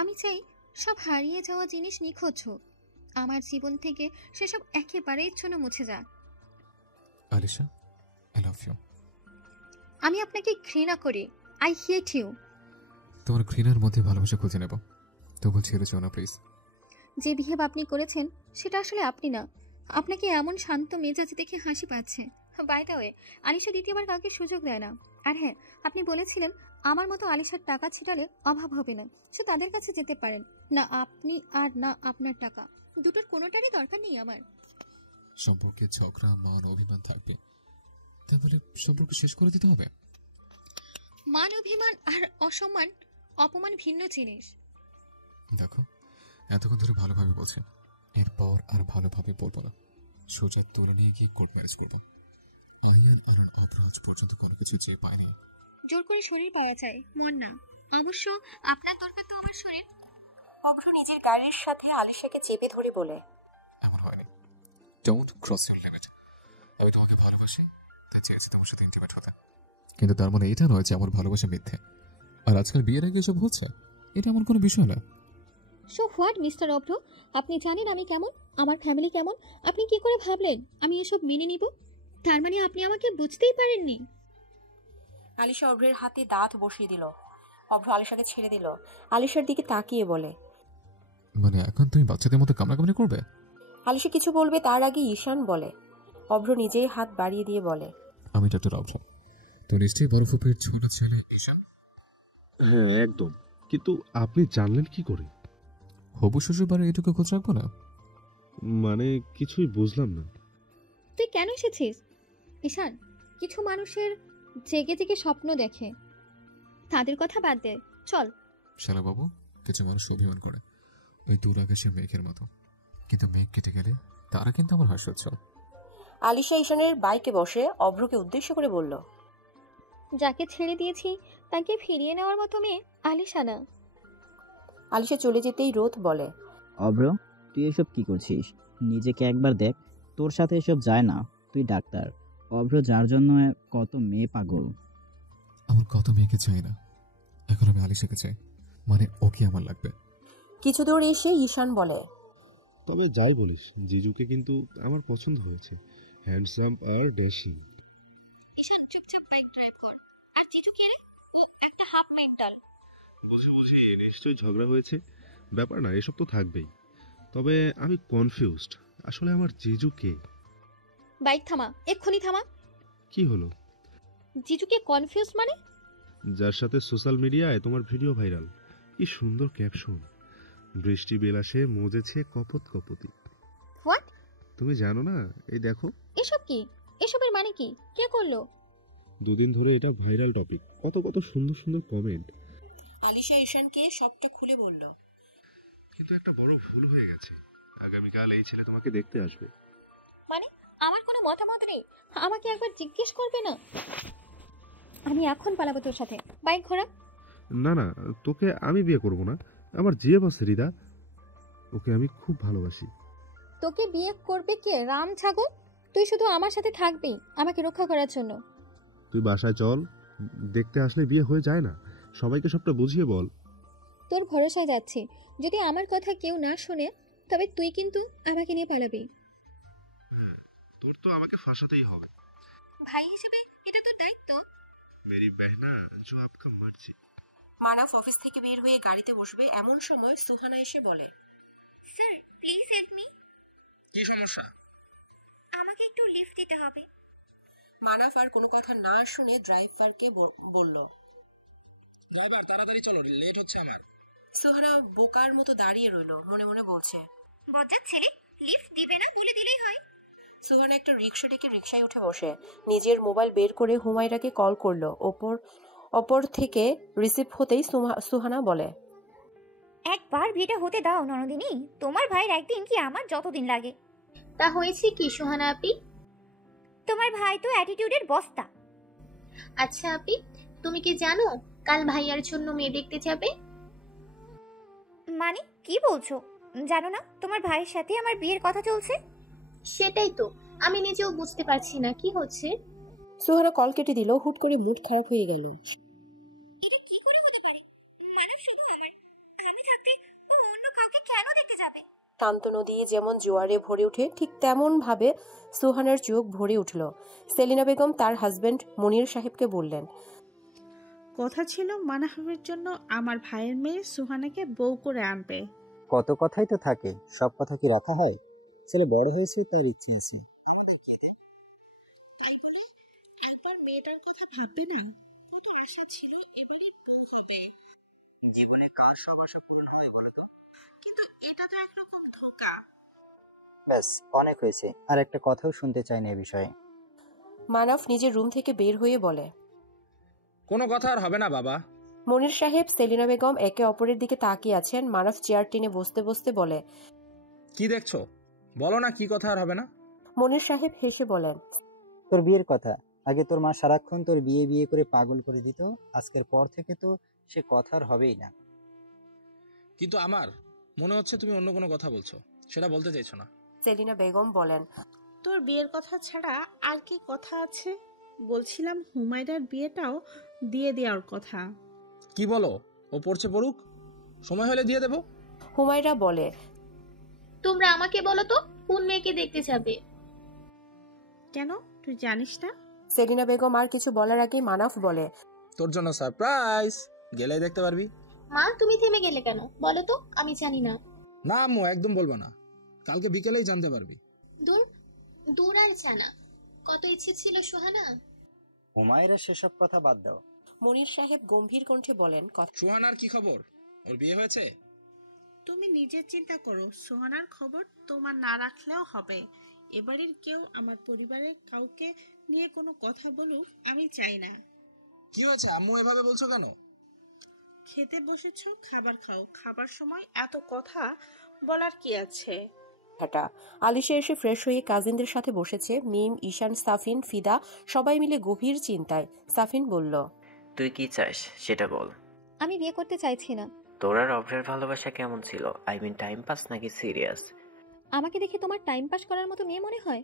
আমি চাই সব হারিয়ে যাওয়া জিনিস নিখোঁজ হোক, আমার জীবন থেকে সেসব একেবারেই ইচ্ছন্ন মুছে যাক। Alisha, I love you. আমি আপনাকে ঘৃণা করি। I hate you. তোমার ঘৃণার মধ্যে ভালোবাসা খুঁজে নেব, তবু ছেড়ে যাও না প্লিজ। যে বিহেভ আপনি করেছেন সেটা আসলে আপনি না। আপনাকে এমন শান্ত মেজাজ দেখে হাসি পাচ্ছে। বাই দ্য ওয়ে, আলিশা দ্বিতীয়বার কাউকে সুযোগ দেয় না। আর হ্যাঁ, আপনি বলেছিলেন আমার মতো আলিশার টাকা ছিটালে অভাব হবে না, সে তাদের কাছে যেতে পারেন। না আপনি আর না আপনার টাকা, দুটোর কোনোটারই দরকার নেই আমার। সম্পর্কে ঝগড়া, মান, অভিমান থাকবে, তাই বলে সম্পর্ক শেষ করে দিতে হবে? মান অভিমান আর অসম্মান, অপমান ভিন্ন জিনিস। দেখো, এতক্ষণ ধরে ভালোভাবে বলছে, এরপর আর ভালোভাবে বলবো না। সোজা তুলে নিয়ে গিয়ে কোর্ট ম্যারেজ করবো। আয়ান আর অভ্র আজ পর্যন্ত কোনো কিছু চেয়ে পায়নি। জোর করে শরীর পাওয়া যায়, মন না। অবশ্য আপনার দরকার তো আমার শরীর। অভ্র নিজের গাড়ির সাথে আলিশাকে চেপে ধরে বলে, এমন হয়নি। Don't cross your limit. আমি তোমাকে ভালোবাসি, তাই চেয়েছি তোমার সাথে ইন্টিমেট হতে, কিন্তু তার মানে এটা নয় যে আমার ভালোবাসা মিথ্যে। আর আজকাল বিয়ের আগে এসব হচ্ছে, এটা এমন কোনো বিষয় না। সো হোয়াট মিস্টার অভ্র, আপনি জানেন আমি কেমন, আমার ফ্যামিলি কেমন। আপনি কি করে ভাবলেন আমি এসব মেনে নিব? তার মানে আপনি আমাকে বুঝতেই পারেননি। আলিশা অভ্রের হাতে দাঁত বসিয়ে দিল। অভ্র আলিশাকে ছেড়ে দিল, আলিশার দিকে তাকিয়ে বলে, মানে এখন তুমি বাচ্চাদের মতো কামড়াকামড়ি করবে? আলিশা কিছু বলবে তার আগে ঈশান বলে। অভ্র নিজেই হাত বাড়িয়ে দিয়ে বলে, আমি ডক্টর অভ্র, তো নিশ্চয়ই বরফের ছোট ছেলে ঈশান। হ্যাঁ একদম, কিন্তু আপনি জানলেন কি করে? হবু শ্বশুর বাড়ি এটুকু খোঁজ রাখবো না? মানে কিছুই বুঝলাম না। তুই কেন এসেছিস? ঈশান, কিছু মানুষের জেগে জেগে স্বপ্ন দেখে, তাদের কথা বাদ দে, চল। শালা বাবু, কিছু মানুষ অভিমান করে ওই দূর আকাশের মেঘের মতো, কিন্তু মেঘ কেটে গেলে তারা কিন্তু আমার হাস্যোজ্জ্বল। আলিশা ঈশানের বাইকে বসে অভ্রকে উদ্দেশ্য করে বলল, যাকে ছেড়ে দিয়েছি তাকে ফিরিয়ে নেওয়ার মতো মেয়ে আলিশা না। আলিশা চলে যেতেই রোদ বলে, অভ্র, তুই এসব কি করছিস? নিজেকে একবার দেখ, তোর সাথে এসব যায় না। তুই ডাক্তার। অভ্র যার জন্য কত মেয়ে পাগল। আমার কত মেয়েকে চাই না, এখন আমি আলিশাকে চাই, মানে ওকে আমার লাগবে। কিছু দূর এসে ঈশান বলে, তবে যাই বলিস, জিজুকে কিন্তু আমার পছন্দ হয়েছে, হ্যান্ডসাম আর ড্যাশিং। ঈশান, চুপচাপ বাইক ড্রাইভ কর। আর জিজু কে রে? ও একটা হাফ মেন্টাল। বুঝি নিশ্চয়ই ঝগড়া হয়েছে। ব্যাপার না, এসব তো থাকবেই। তবে আমি কনফিউজড, আসলে আমার জিজু কে? বাইক থামা, এক্ষুনি থামা। কি হলো? জিজুকে কনফিউজ মানে? যার সাথে সোশ্যাল মিডিয়ায় তোমার ভিডিও ভাইরাল, কি সুন্দর ক্যাপশন, বৃষ্টি বিলাসে মজেছে কপত কপতি। হোয়াট? তুমি জানো না? এই দেখো। এসব কি? এসবের মানে কি? কে করলো? দুদিন ধরে এটা ভাইরাল টপিক, কত কত সুন্দর সুন্দর কমেন্ট। আলিশা ঈশানকে সবটা খুলে বলল, কিন্তু একটা বড় ভুল হয়ে গেছে, আগামীকাল এই ছেলে তোমাকে দেখতে আসবে। মানে আমার কোনো মতামত নেই? আমাকে একবার জিজ্ঞেস করবে না? আমি এখন পালাবো তোর সাথে। বাইক ঘোরা। না না, তোকে আমি বিয়ে করব না, আমার জিয়ে বাস রিদা, ওকে আমি খুব ভালোবাসি। তোকে বিয়ে করবে কে? রাম ছাগল। তুই শুধু আমার সাথে থাকবি আমাকে রক্ষা করার জন্য। তুই বাসায় চল, দেখতে আসলে বিয়ে হয়ে যায় না, সবাইকে সবটা বুঝিয়ে বল। তোর ভরসায় যাচ্ছি। যদি আমার কথা কেউ না শোনে তবে তুই কিন্তু আমাকে নিয়ে পালাবি। হ্যাঁ, তোর তো আমাকে ফাঁসাতেই হবে। ভাই হিসেবে এটা তোর দায়িত্ব। মেরি বেহনা, जो आपका मर्जी। মানাফ অফিস থেকে বের হয়ে গাড়িতে বসবে এমন সময় সুহানা এসে বলে, স্যার প্লিজ হেল্প মি। কি সমস্যা? আমাকে একটু লিফট দিতে হবে। মানাফ আর কোনো কথা না শুনে ড্রাইভারকে বলল, ড্রাইভার তাড়াতাড়ি চলো, লেট হচ্ছে আমার। সুহানা বোকার মতো দাঁড়িয়ে রইল, মনে মনে বলছে, বজ্জাত ছেলে, লিফট দিবে না বলে দিলেই হয়। সুহানা একটা রিক্সা ডেকে রিক্সায় উঠে বসে নিজের মোবাইল বের করে হুমায়রাকে কল করলো। অপর থেকে রিসিভ হতেই সুহানা বলে, একবার বিয়েটা হতে দাও ননদিনী, তোমার ভাইয়ের একদিন কি আমার যতদিন লাগে। তা হয়েছে কি সুহানা আপি? তোমার ভাই তো অ্যাটিটিউডের বস্তা। আচ্ছা আপি, তুমি কি জানো কাল ভাইয়ার জন্য মেয়ে দেখতে যাবে? মানে কি বলছো? জানো না তোমার ভাইয়ের সাথে আমার বিয়ের কথা চলছে? সেটাই তো, আমি নিজেও বুঝতে পারছি না কি হচ্ছে। সুহানা কল কেটে দিল। হুট করে মুড খারাপ হয়ে গেল। এটা কি করে হতে পারে? মানব শুধু আমার, আমি থাকতে ও অন্য কাউকে কেন দেখতে যাবে? শান্ত নদী যেমন জোয়ারে ভরে ওঠে ঠিক তেমন ভাবে সুহানার চোখ ভরে উঠল। সেলিনা বেগম তার হাজবেন্ড মনির সাহেবকে বললেন, কথা ছিল মানাফের জন্য আমার ভাইয়ের মেয়ে সুহানাকে বউ করে আনবে। কত কথাই তো থাকে, সব কথা কি রাখা হয়? ছেলে বড় হয়েছে, তার ইচ্ছে আছে। একবার মেয়েটার কথা ভাববে না? কত আশা ছিল এবারে বউ হবে। জীবনে কার সব আশা পূরণ হয় বলো তো? কিন্তু এটা তো একরকম ধোঁকা। ব্যাস, অনেক হয়েছে, আর একটা কথাও শুনতে চাই না এ বিষয়ে। মানাফ নিজের রুম থেকে বের হয়ে বলে, কোনো কথা আর হবে না বাবা। মনির সাহেব সেলিনা বেগম একে অপরের দিকে তাকিয়ে আছেন। মানাফ চেয়ার টেনে বসতে বসতে বলে, কি দেখছো? বলো না কি কথা আর হবে না। মনির সাহেব হেসে বলেন, তোর বিয়ের কথা। আগে তোর মা সারাক্ষণ তোর বিয়ে বিয়ে করে পাগল করে দিত, আজকের পর থেকে তো সে কথা আর হবেই না। কিন্তু আমার মনে হচ্ছে তুমি অন্য কোনো কথা বলছো, সেটা বলতে চাইছো না। সেলিনা বেগম বলেন, তোর বিয়ের কথা ছাড়া আর কি কথা আছে? বলছিলাম হুমায়রার বিয়েটাও দিয়ে দেওয়ার কথা। কি বলো? ও পড়ছে পড়ুক, সময় হলে দিয়ে দেবো। হুমায়রা বলে, তোমরা আমাকে বলো তো কোন মেয়েকে দেখতে যাবে? কেন, তুই জানিস না? সেলিনা বেগম আর কিছু বলার আগেই মানাফ বলে, তোর জন্য সারপ্রাইজ, গেলেই দেখতে পারবি। মা তুমি থেমে গেলে কেন? বলো তো, আমি জানি না। না আম্মু, একদম বলবো না, কালকে বিকেলেই জানতে পারবি। দূর দূর আর জানা, কত ইচ্ছে ছিল সুহানা। হুমায়রা সেসব কথা বাদ দাও। মনির সাহেব গম্ভীর কণ্ঠে বলেন, সুহানার কি খবর? ওর বিয়ে হয়েছে? তুমি নিজের চিন্তা করো, সোহানার খবর তোমার না রাখলেও হবে। এবারের কেউ আমার পরিবারের কাউকে নিয়ে কোনো কথা বলুক আমি চাই না। কি হয়েছে আম্মু, এভাবে বলছো কেন? খেতে বসেছো, খাবার খাও। খাবার সময় এত কথা বলার কি আছে? হাঁটা। আলিশা এসে ফ্রেশ হয়ে কাজিনদের সাথে বসেছে। মিম, ঈশান, সাফিন, ফিদা সবাই মিলে গভীর চিন্তায়। সাফিন বলল, তুই কি চাস সেটা বল। আমি বিয়ে করতে চাইছি না। তোর আর অভ্রের ভালোবাসা কেমন ছিল? আই মিন টাইম পাস নাকি সিরিয়াস? আমাকে দেখে তোমার টাইম পাস করার মতো মেয়ে মনে হয়?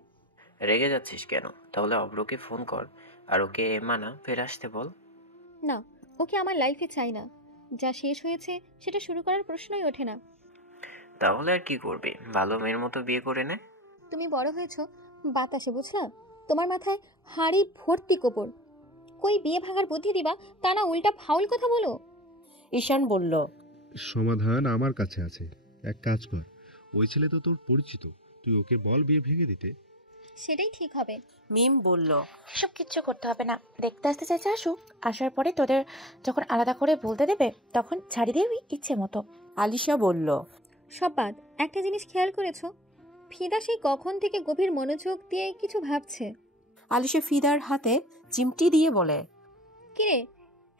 রেগে যাচ্ছিস কেন? তাহলে অভ্রকে ফোন কর আর ওকে মানা ফের আসতে বল। না, ওকে আমার লাইফে চাই না। যা শেষ হয়েছে সেটা শুরু করার প্রশ্নই ওঠে না। তাহলে আর কি করবি? ভালো মেয়ের মতো বিয়ে করে নে। তুমি বড় হয়েছো বাতাসে, বুঝলাম। তোমার মাথায় হাড়ি ভর্তি কোপর। কই বিয়ে ভাঙার বুদ্ধি দিবা, তা না উল্টা ফাউল কথা বলো। ঈশান বলল, সমাধান আমার কাছে আছে। এক কাজ কর, ওই ছেলে তো তোর পরিচিত, তুই ওকে বল বিয়ে ভেঙে দিতে। সেটাই ঠিক হবে। মিম বলল, সব কিচ্ছু করতে হবে না, দেখতে আসতে চাইছে আসুক, আসার পরে তোদের যখন আলাদা করে বলতে দেবে তখন ছাড়ি দিবি ইচ্ছে মতো। আলিশা বলল, সব বাদ, একটা জিনিস খেয়াল করেছো? ফিদা সেই কখন থেকে গভীর মনোযোগ দিয়ে কিছু ভাবছে। আলিশা ফিদার হাতে চিমটি দিয়ে বলে, কিরে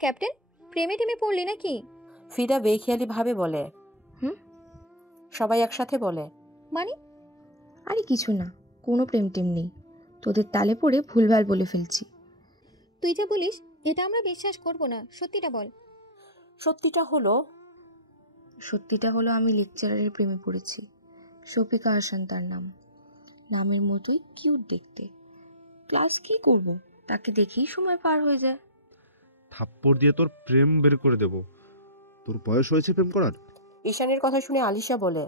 ক্যাপ্টেন, প্রেমে টেমে পড়লি নাকি? ফিদা বেখেয়ালি ভাবে বলে, সবাই একসাথে বলে, মানে? আরে কিছু না, কোনো প্রেম টেম নেই, তোদের তালে পড়ে ভুলভাল বলে ফেলছি। তুই যা বলিস এটা আমরা বিশ্বাস করব না, সত্যিটা বল। সত্যিটা হলো আমি লেকচারারের প্রেমে পড়েছি। শফিকা হাসান তার নাম, নামের মতোই কিউট দেখতে। ক্লাস কি করব, তাকে দেখেই সময় পার হয়ে যায়। থাপ্পড় দিয়ে তোর প্রেম বের করে দেব। তোর বয়স হয়েছে প্রেম করার? ঈশানের কথা শুনে আলিশা বলে,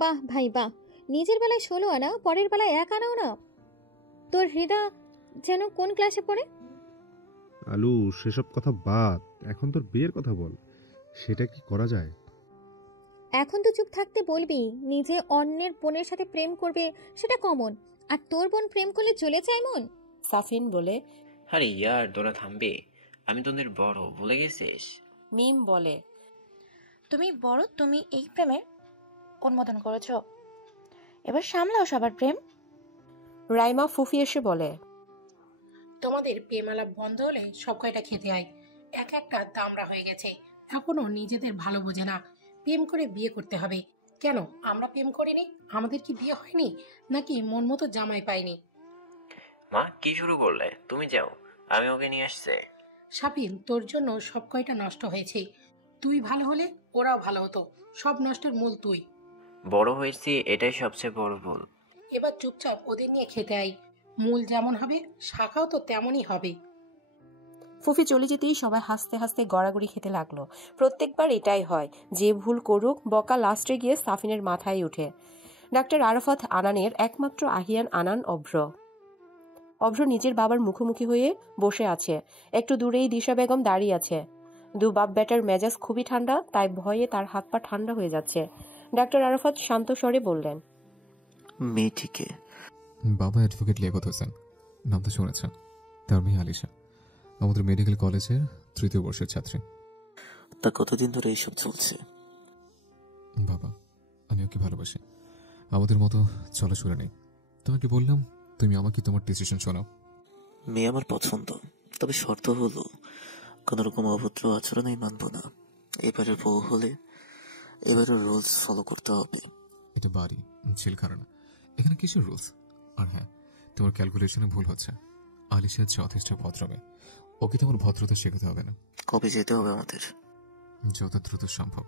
বাহ ভাই বাহ, নিজের বেলায় 16 আনা, পরের বেলায় 1 আনাও না। তোর হৃদয় যেন কোন ক্লাসে পড়ে? আলু, সেসব কথা বাদ, এখন তোর বিয়ের কথা বল, সেটা কি করা যায়? এখন তো চুপ থাকতে বলবি। নিজে অন্যের বোনের সাথে প্রেম করবে সেটা কমন, আর তোর বোন প্রেম করলে চলে যায় মন? সাফিন বলে, আরে ইয়ার তোরা থামবে, আমি তোদের বড়, ভুলে গেছিস? মিম বলে, তুমি বড়, তুমি এই প্রেমের অনুমোদন করেছ, এবার সামলাও সবার প্রেম। রাইমা ফুফি এসে বলে, তোমাদের প্রেমালাপ বন্ধ হলে সব কয়টা খেতে হয়, এক একটা দামড়া হয়ে গেছে, এখনো নিজেদের ভালো বোঝে না, প্রেম করে বিয়ে করতে হবে। কেন আমরা প্রেম করিনি? আমাদের কি বিয়ে হয়নি নাকি মন মতো জামাই পাইনি? মা কি শুরু করলে? তুমি যাও, আমি ওকে নিয়ে আসছি। সাপিন, তোর জন্য সব কয়টা নষ্ট হয়েছে। তুই ভালো হলে ওরাও ভালো হতো, সব নষ্টের মূল তুই। বড় হয়েছি, এটাই সবচেয়ে বড় ভুল। এবার চুপচাপ ওদের নিয়ে খেতে আই, মূল যেমন হবে শাখাও তো তেমনই হবে। ফুফি চলে যেতেই সবাই হাসতে হাসতে গড়াগড়ি খেতে লাগলো। প্রত্যেকবার এটাই হয়, যে ভুল করুক বকা লাস্টে গিয়ে সাফিনের মাথায় উঠে। ডাক্তার আরাফাত আনানের একমাত্র আহিয়ান আনান অভ্র। অভ্র নিজের বাবার মুখোমুখি হয়ে বসে আছে। একটু দূরেই দিশা বেগম দাঁড়িয়ে আছে। দু বাপ বেটার মেজাজ খুবই ঠান্ডা, তাই ভয়ে তার হাত পা ঠান্ডা হয়ে যাচ্ছে। ডাক্তার আরাফাত শান্ত স্বরে বললেন, মেয়েটিকে? বাবা অ্যাডভোকেট লিয়াকত হোসেন, নাম তো শুনেছেন। তার মেয়ে আলিশা আমাদের মেডিকেল কলেজের 3য় বর্ষের ছাত্রী। তা কতদিন ধরে এইসব চলছে? বাবা, আমি ওকে ভালোবাসি, আমাদের মতো চলাচলে নেই। তোমাকে বললাম, তুমি আমাকে তোমার ডিসিশন শোনাও। মেয়ে আমার পছন্দ, তবে শর্ত হলো কোন রকম অভদ্র আচরণই মানব না। এবারের বউ হলে এবারের রুলস ফলো করতে হবে। এটা বাড়ি, ছেলখানা না, এখানে কিসের রুলস? আর হ্যাঁ, তোমার ক্যালকুলেশনে ভুল হচ্ছে। আলিশা যথেষ্ট ভদ্র মেয়ে, ওকে তোমার ভদ্রতা শেখাতে হবে না। কবে যেতে হবে আমাদের? যত দ্রুত সম্ভব।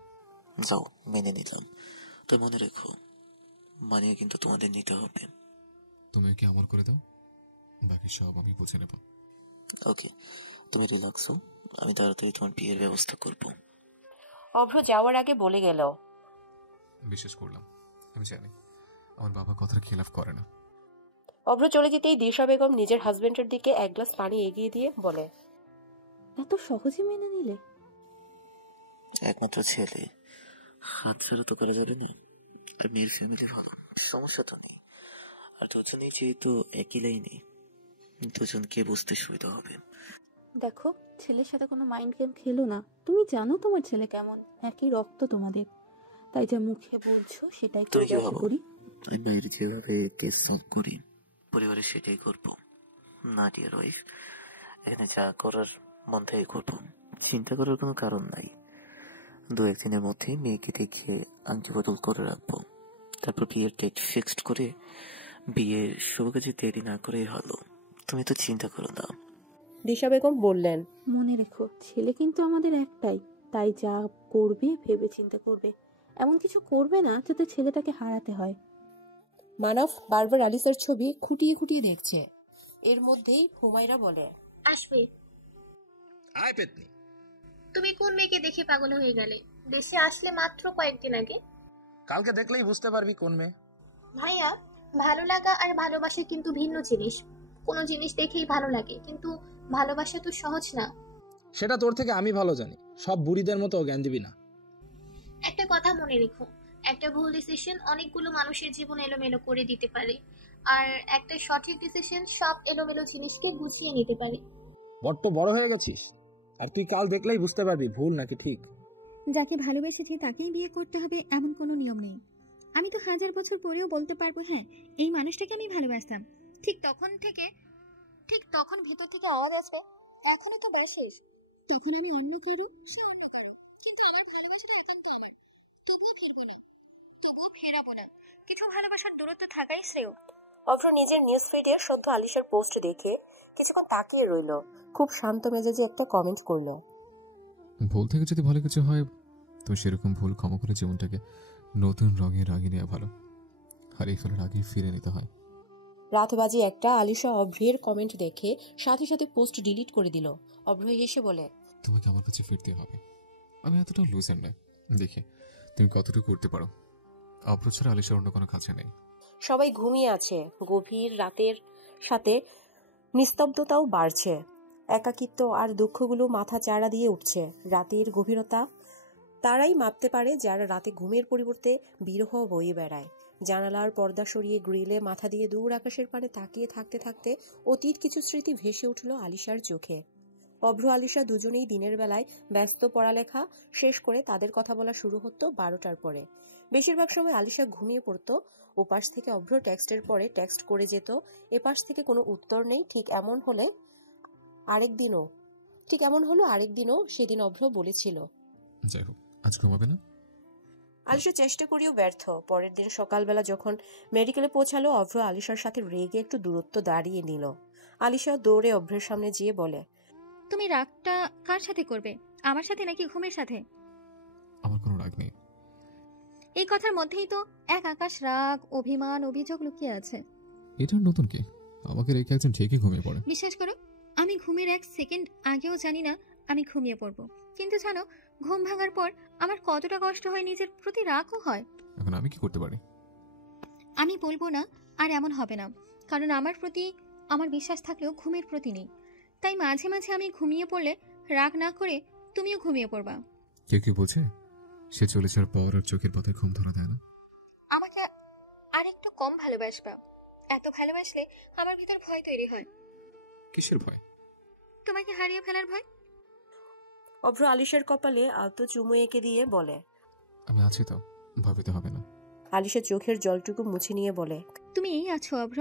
যাও, মেনে নিলাম। তো মনে রেখো, মানিয়ে কিন্তু তোমাদের নিতে হবে। তুমি ওকে আমার করে দাও, বাকি সব আমি বুঝে নেব। ওকে, তুমি রিল্যাক্স হও, আমি তাড়াতাড়ি তোমার বিয়ের ব্যবস্থা করব। অভ্র যাওয়ার আগে বলে গেল, বিশ্বাস করলাম, আমি জানি আমার বাবা কথার খেলাফ করে না। অভ্র চলে যেতেই দিশা বেগম নিজের হাজবেন্ডের দিকে এক গ্লাস পানি এগিয়ে দিয়ে বলে, এত সহজে মেনে নিলে? একমাত্র ছেলে, হাত ছাড়া তো করা যাবে না। আর মেয়ের ফ্যামিলি ভালো, সমস্যা তো নেই। আর দুজনেই যেহেতু একই লাইনে, দুজনকে বুঝতে সুবিধা হবে। দেখো, ছেলের সাথে কোনো মাইন্ড গেম খেলো না। তুমি জানো তোমার ছেলে কেমন, একই রক্ত তোমাদের, তাই যা মুখে বলছো সেটাই করি। আমি বাইরে যেভাবে কেস সলভ করি, পরিবারে সেটাই করবো। না ডিয়ার ওয়াইফ, এখানে যা করার মন থেকে করবো, চিন্তা করার কোনো কারণ নাই। 2-1 দিনের মধ্যে মেয়েকে দেখে আংটি বদল করে রাখবো, তারপর বিয়ের ডেট ফিক্সড করে বিয়ের শুভ কাজে দেরি না করেই ভালো। তুমি তো চিন্তা করো না। দিশা বেগম বললেন, মনে রেখো, ছেলে কিন্তু আমাদের একটাই, তাই যা করবে ভেবে চিন্তা করবে, এমন কিছু করবে না যাতে ছেলেটাকে হারাতে হয়। মানব বারবার আলিসার ছবি খুঁটিয়ে খুঁটিয়ে দেখছে। এর মধ্যেই হুমায়রা বলে, আসবে। আয় পেতনি, তুমি কোন মেয়েকে দেখে পাগল হয়ে গেলে? দেশে আসলে মাত্র কয়েকদিন আগে। কালকে দেখলেই বুঝতে পারবি কোন মেয়ে। ভাইয়া, ভালো লাগা আর ভালোবাসা কিন্তু ভিন্ন জিনিস। কোনো জিনিস দেখেই ভালো লাগে, কিন্তু ভালোবাসা তো সহজ না। সেটা তোর থেকে আমি ভালো জানি, সব বুড়িদের মতো জ্ঞান দিবি না। একটা কথা মনে রেখো, একটা ভুল ডিসিশন অনেকগুলো মানুষের জীবন এলোমেলো করে দিতে পারে, আর একটা সঠিক ডিসিশন সব এলোমেলো জিনিসকে গুছিয়ে নিতে পারে। বড্ড বড় হয়ে গেছিস, আর তুই কাল দেখলেই বুঝতে পারবি ভুল নাকি ঠিক। যাকে ভালোবেসেছি তাকেই বিয়ে করতে হবে এমন কোনো নিয়ম নেই। আমি তো 1000 বছর পরেও বলতে পারবো, হ্যাঁ এই মানুষটাকে আমি ভালোবাসতাম। ঠিক তখন ভেতর থেকে আওয়াজ আসবে, এখনো তো বাসিস। তখন আমি অন্য কারো, সে অন্য কারো, কিন্তু আমার ভালোবাসাটা একান্ত আমার। তবুও ফেরাবো না। কিছু ভালোবাসার দূরত্ব থাকাই শ্রেয়। অভ্র নিজের নিউজ ফিডে সদ্য আলিশার পোস্ট দেখে কিছুক্ষণ তাকিয়ে রইল। খুব শান্ত মেজাজে একটা কমেন্ট করলো, ভুল থেকে যদি ভালো কিছু হয় তো সেরকম ভুল ক্ষমা করে জীবনটাকে নতুন রঙে রাঙিয়ে নেওয়া ভালো, হারিয়ে ফেলার আগে ফিরে নিতে হয়। রাত বাজে 1টা। আলিশা অভ্রের কমেন্ট দেখে সাথে সাথে পোস্ট ডিলিট করে দিল। অভ্র হেসে বলে, তোমাকে আমার কাছে ফিরতে হবে, আমি এতটা লুজের নয়। দেখি তুমি কতটুকু করতে পারো। অভ্র ছাড়া আলিশার অন্য কোনো কাছে নেই। সবাই ঘুমিয়ে আছে। গভীর রাতের সাথে নিস্তব্ধতাও বাড়ছে। একাকিত্ব আর দুঃখগুলো মাথা চাড়া দিয়ে উঠছে। রাতের গভীরতা তারাই মাপতে পারে যারা রাতে ঘুমের পরিবর্তে বিরহ বয়ে বেড়ায়। জানালার পর্দা সরিয়ে গ্রিলে মাথা দিয়ে দূর আকাশের পানে তাকিয়ে থাকতে থাকতে অতীত কিছু স্মৃতি ভেসে উঠল আলিশার চোখে। অভ্র আলিশা দুজনেই দিনের বেলায় ব্যস্ত পড়ালেখা শেষ করে তাদের কথা বলা শুরু হতো 12টার পরে। বেশিরভাগ সময় আলিশা ঘুমিয়ে পড়তো। ওপাশ থেকে অভ্র টেক্সটের পরে টেক্সট করে যেত। এপাশ থেকে কোনো উত্তর নেই। ঠিক এমন হলো আরেকদিনও। সেদিন অভ্র বলেছিল, যাই হোক, আজ ঘুমাবে না? আলিশা চেষ্টা করেও ব্যর্থ। পরের দিন সকালবেলা যখন মেডিকেলে পৌঁছালো, অভ্র আলিশার সাথে রেগে একটু দূরত্ব দাঁড়িয়ে নিল। আলিশা দৌড়ে অভ্রের সামনে যেয়ে বলে, তুমি রাগটা কার সাথে করবে, আমার সাথে নাকি ঘুমের সাথে? আমার কোনো রাগ নেই। এই কথার মধ্যেই তো এক আকাশ রাগ, অভিমান, অভিযোগ লুকিয়ে আছে। এটা নতুন কি? আমাকে রেখে একজন ঠিকই ঘুমিয়ে পড়ে। বিশ্বাস করো, আমি ঘুমের 1 সেকেন্ড আগেও জানি না আমি ঘুমিয়ে পড়বো। কিন্তু জানো, ঘুম ভাঙার পর আমার কতটা কষ্ট হয়, নিজের প্রতি রাগও হয়। এখন আমি কি করতে পারি? আমি বলবো না, আর এমন হবে না, কারণ আমার প্রতি আমার বিশ্বাস থাকলেও ঘুমের প্রতি নেই। তাই মাঝে মাঝে আমি ঘুমিয়ে পড়লে রাগ না করে তুমিও ঘুমিয়ে পড়বা। কেউ কি বলছে সে চলে যাওয়ার পর আর চোখের পাতায় ঘুম ধরা দেয় না? আমাকে আর একটু কম ভালোবাসবা। এত ভালোবাসলে আমার ভিতর ভয় তৈরি হয়। কিসের ভয়? তোমাকে হারিয়ে ফেলার ভয়। অভ্র আলিশার কপালে আলতো চুমু এঁকে দিয়ে বলে, আমি আছি তো, ভাবিতে হবে না। আলিশা চোখের জলটুকু মুছে নিয়ে বলে, তুমি এই আছো অভ্র,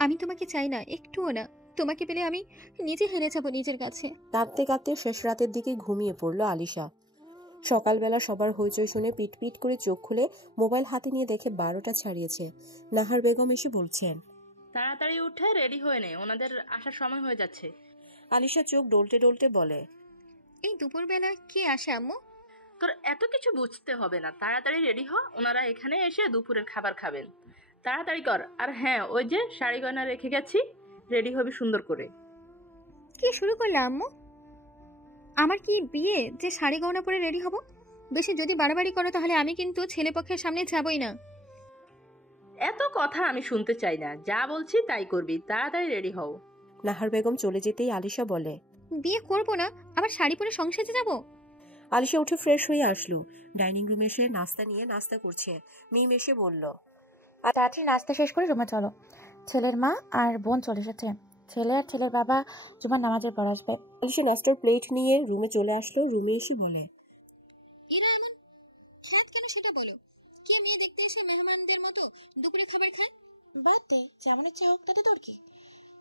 আমি তোমাকে চাই না, একটুও না। তোমাকে পেলে আমি নিজে হেরে যাব নিজের কাছে। কাঁদতে কাঁদতে শেষ রাতের দিকে ঘুমিয়ে পড়ল আলিশা। সকালবেলা সবার হইচই শুনে পিটপিট করে চোখ খুলে মোবাইল হাতে নিয়ে দেখে 12টা ছাড়িয়েছে। নাহার বেগম এসে বলছেন, তাড়াতাড়ি উঠে রেডি হয়ে নে, ওনাদের আসার সময় হয়ে যাচ্ছে। আলিশা চোখ ডলতে ডলতে বলে, এই দুপুরবেলা কে আসে আম্মু? তোর এত কিছু বুঝতে হবে না, তাড়াতাড়ি রেডি হ, ওনারা এখানে এসে দুপুরের খাবার খাবেন। তাড়াতাড়ি কর। আর হ্যাঁ, ওই যে শাড়ি গয়না রেখে গেছি, রেডি হবি সুন্দর করে। কি শুরু করলে আম্মু? আমার কি বিয়ে যে শাড়ি গয়না পরে রেডি হব? বেশি যদি বাড়াবাড়ি করো তাহলে আমি কিন্তু ছেলেপক্ষের সামনে যাবই না। এত কথা আমি শুনতে চাই না, যা বলছি তাই করবি, তাড়াতাড়ি রেডি হও। নাহার বেগম চলে যেতেই আলিশা বলে, বিয়ে করব না, আবার শাড়ি পরে সংসারে যাব? আলিশা উঠে ফ্রেশ হয়ে আসলো। ডাইনিং রুমে এসে নাস্তা নিয়ে নাস্তা করছে। মিম এসে বলল, আর তাড়াতাড়ি নাস্তা শেষ করে রুমে চলো, ছেলের মা আর বোন চলে এসেছে। ছেলে আর ছেলের বাবা জুমার নামাজের পর আসবে। আলিশা নাস্তার প্লেট নিয়ে রুমে চলে আসলো। রুমে এসে বলে, এরা এমন খ্যাত কেন সেটা বলো। কে মেয়ে দেখতে এসে মেহমানদের মতো দুপুরে খাবার খায়? বাদ দে, যেমন ইচ্ছে হোক, তাতে তোর কি?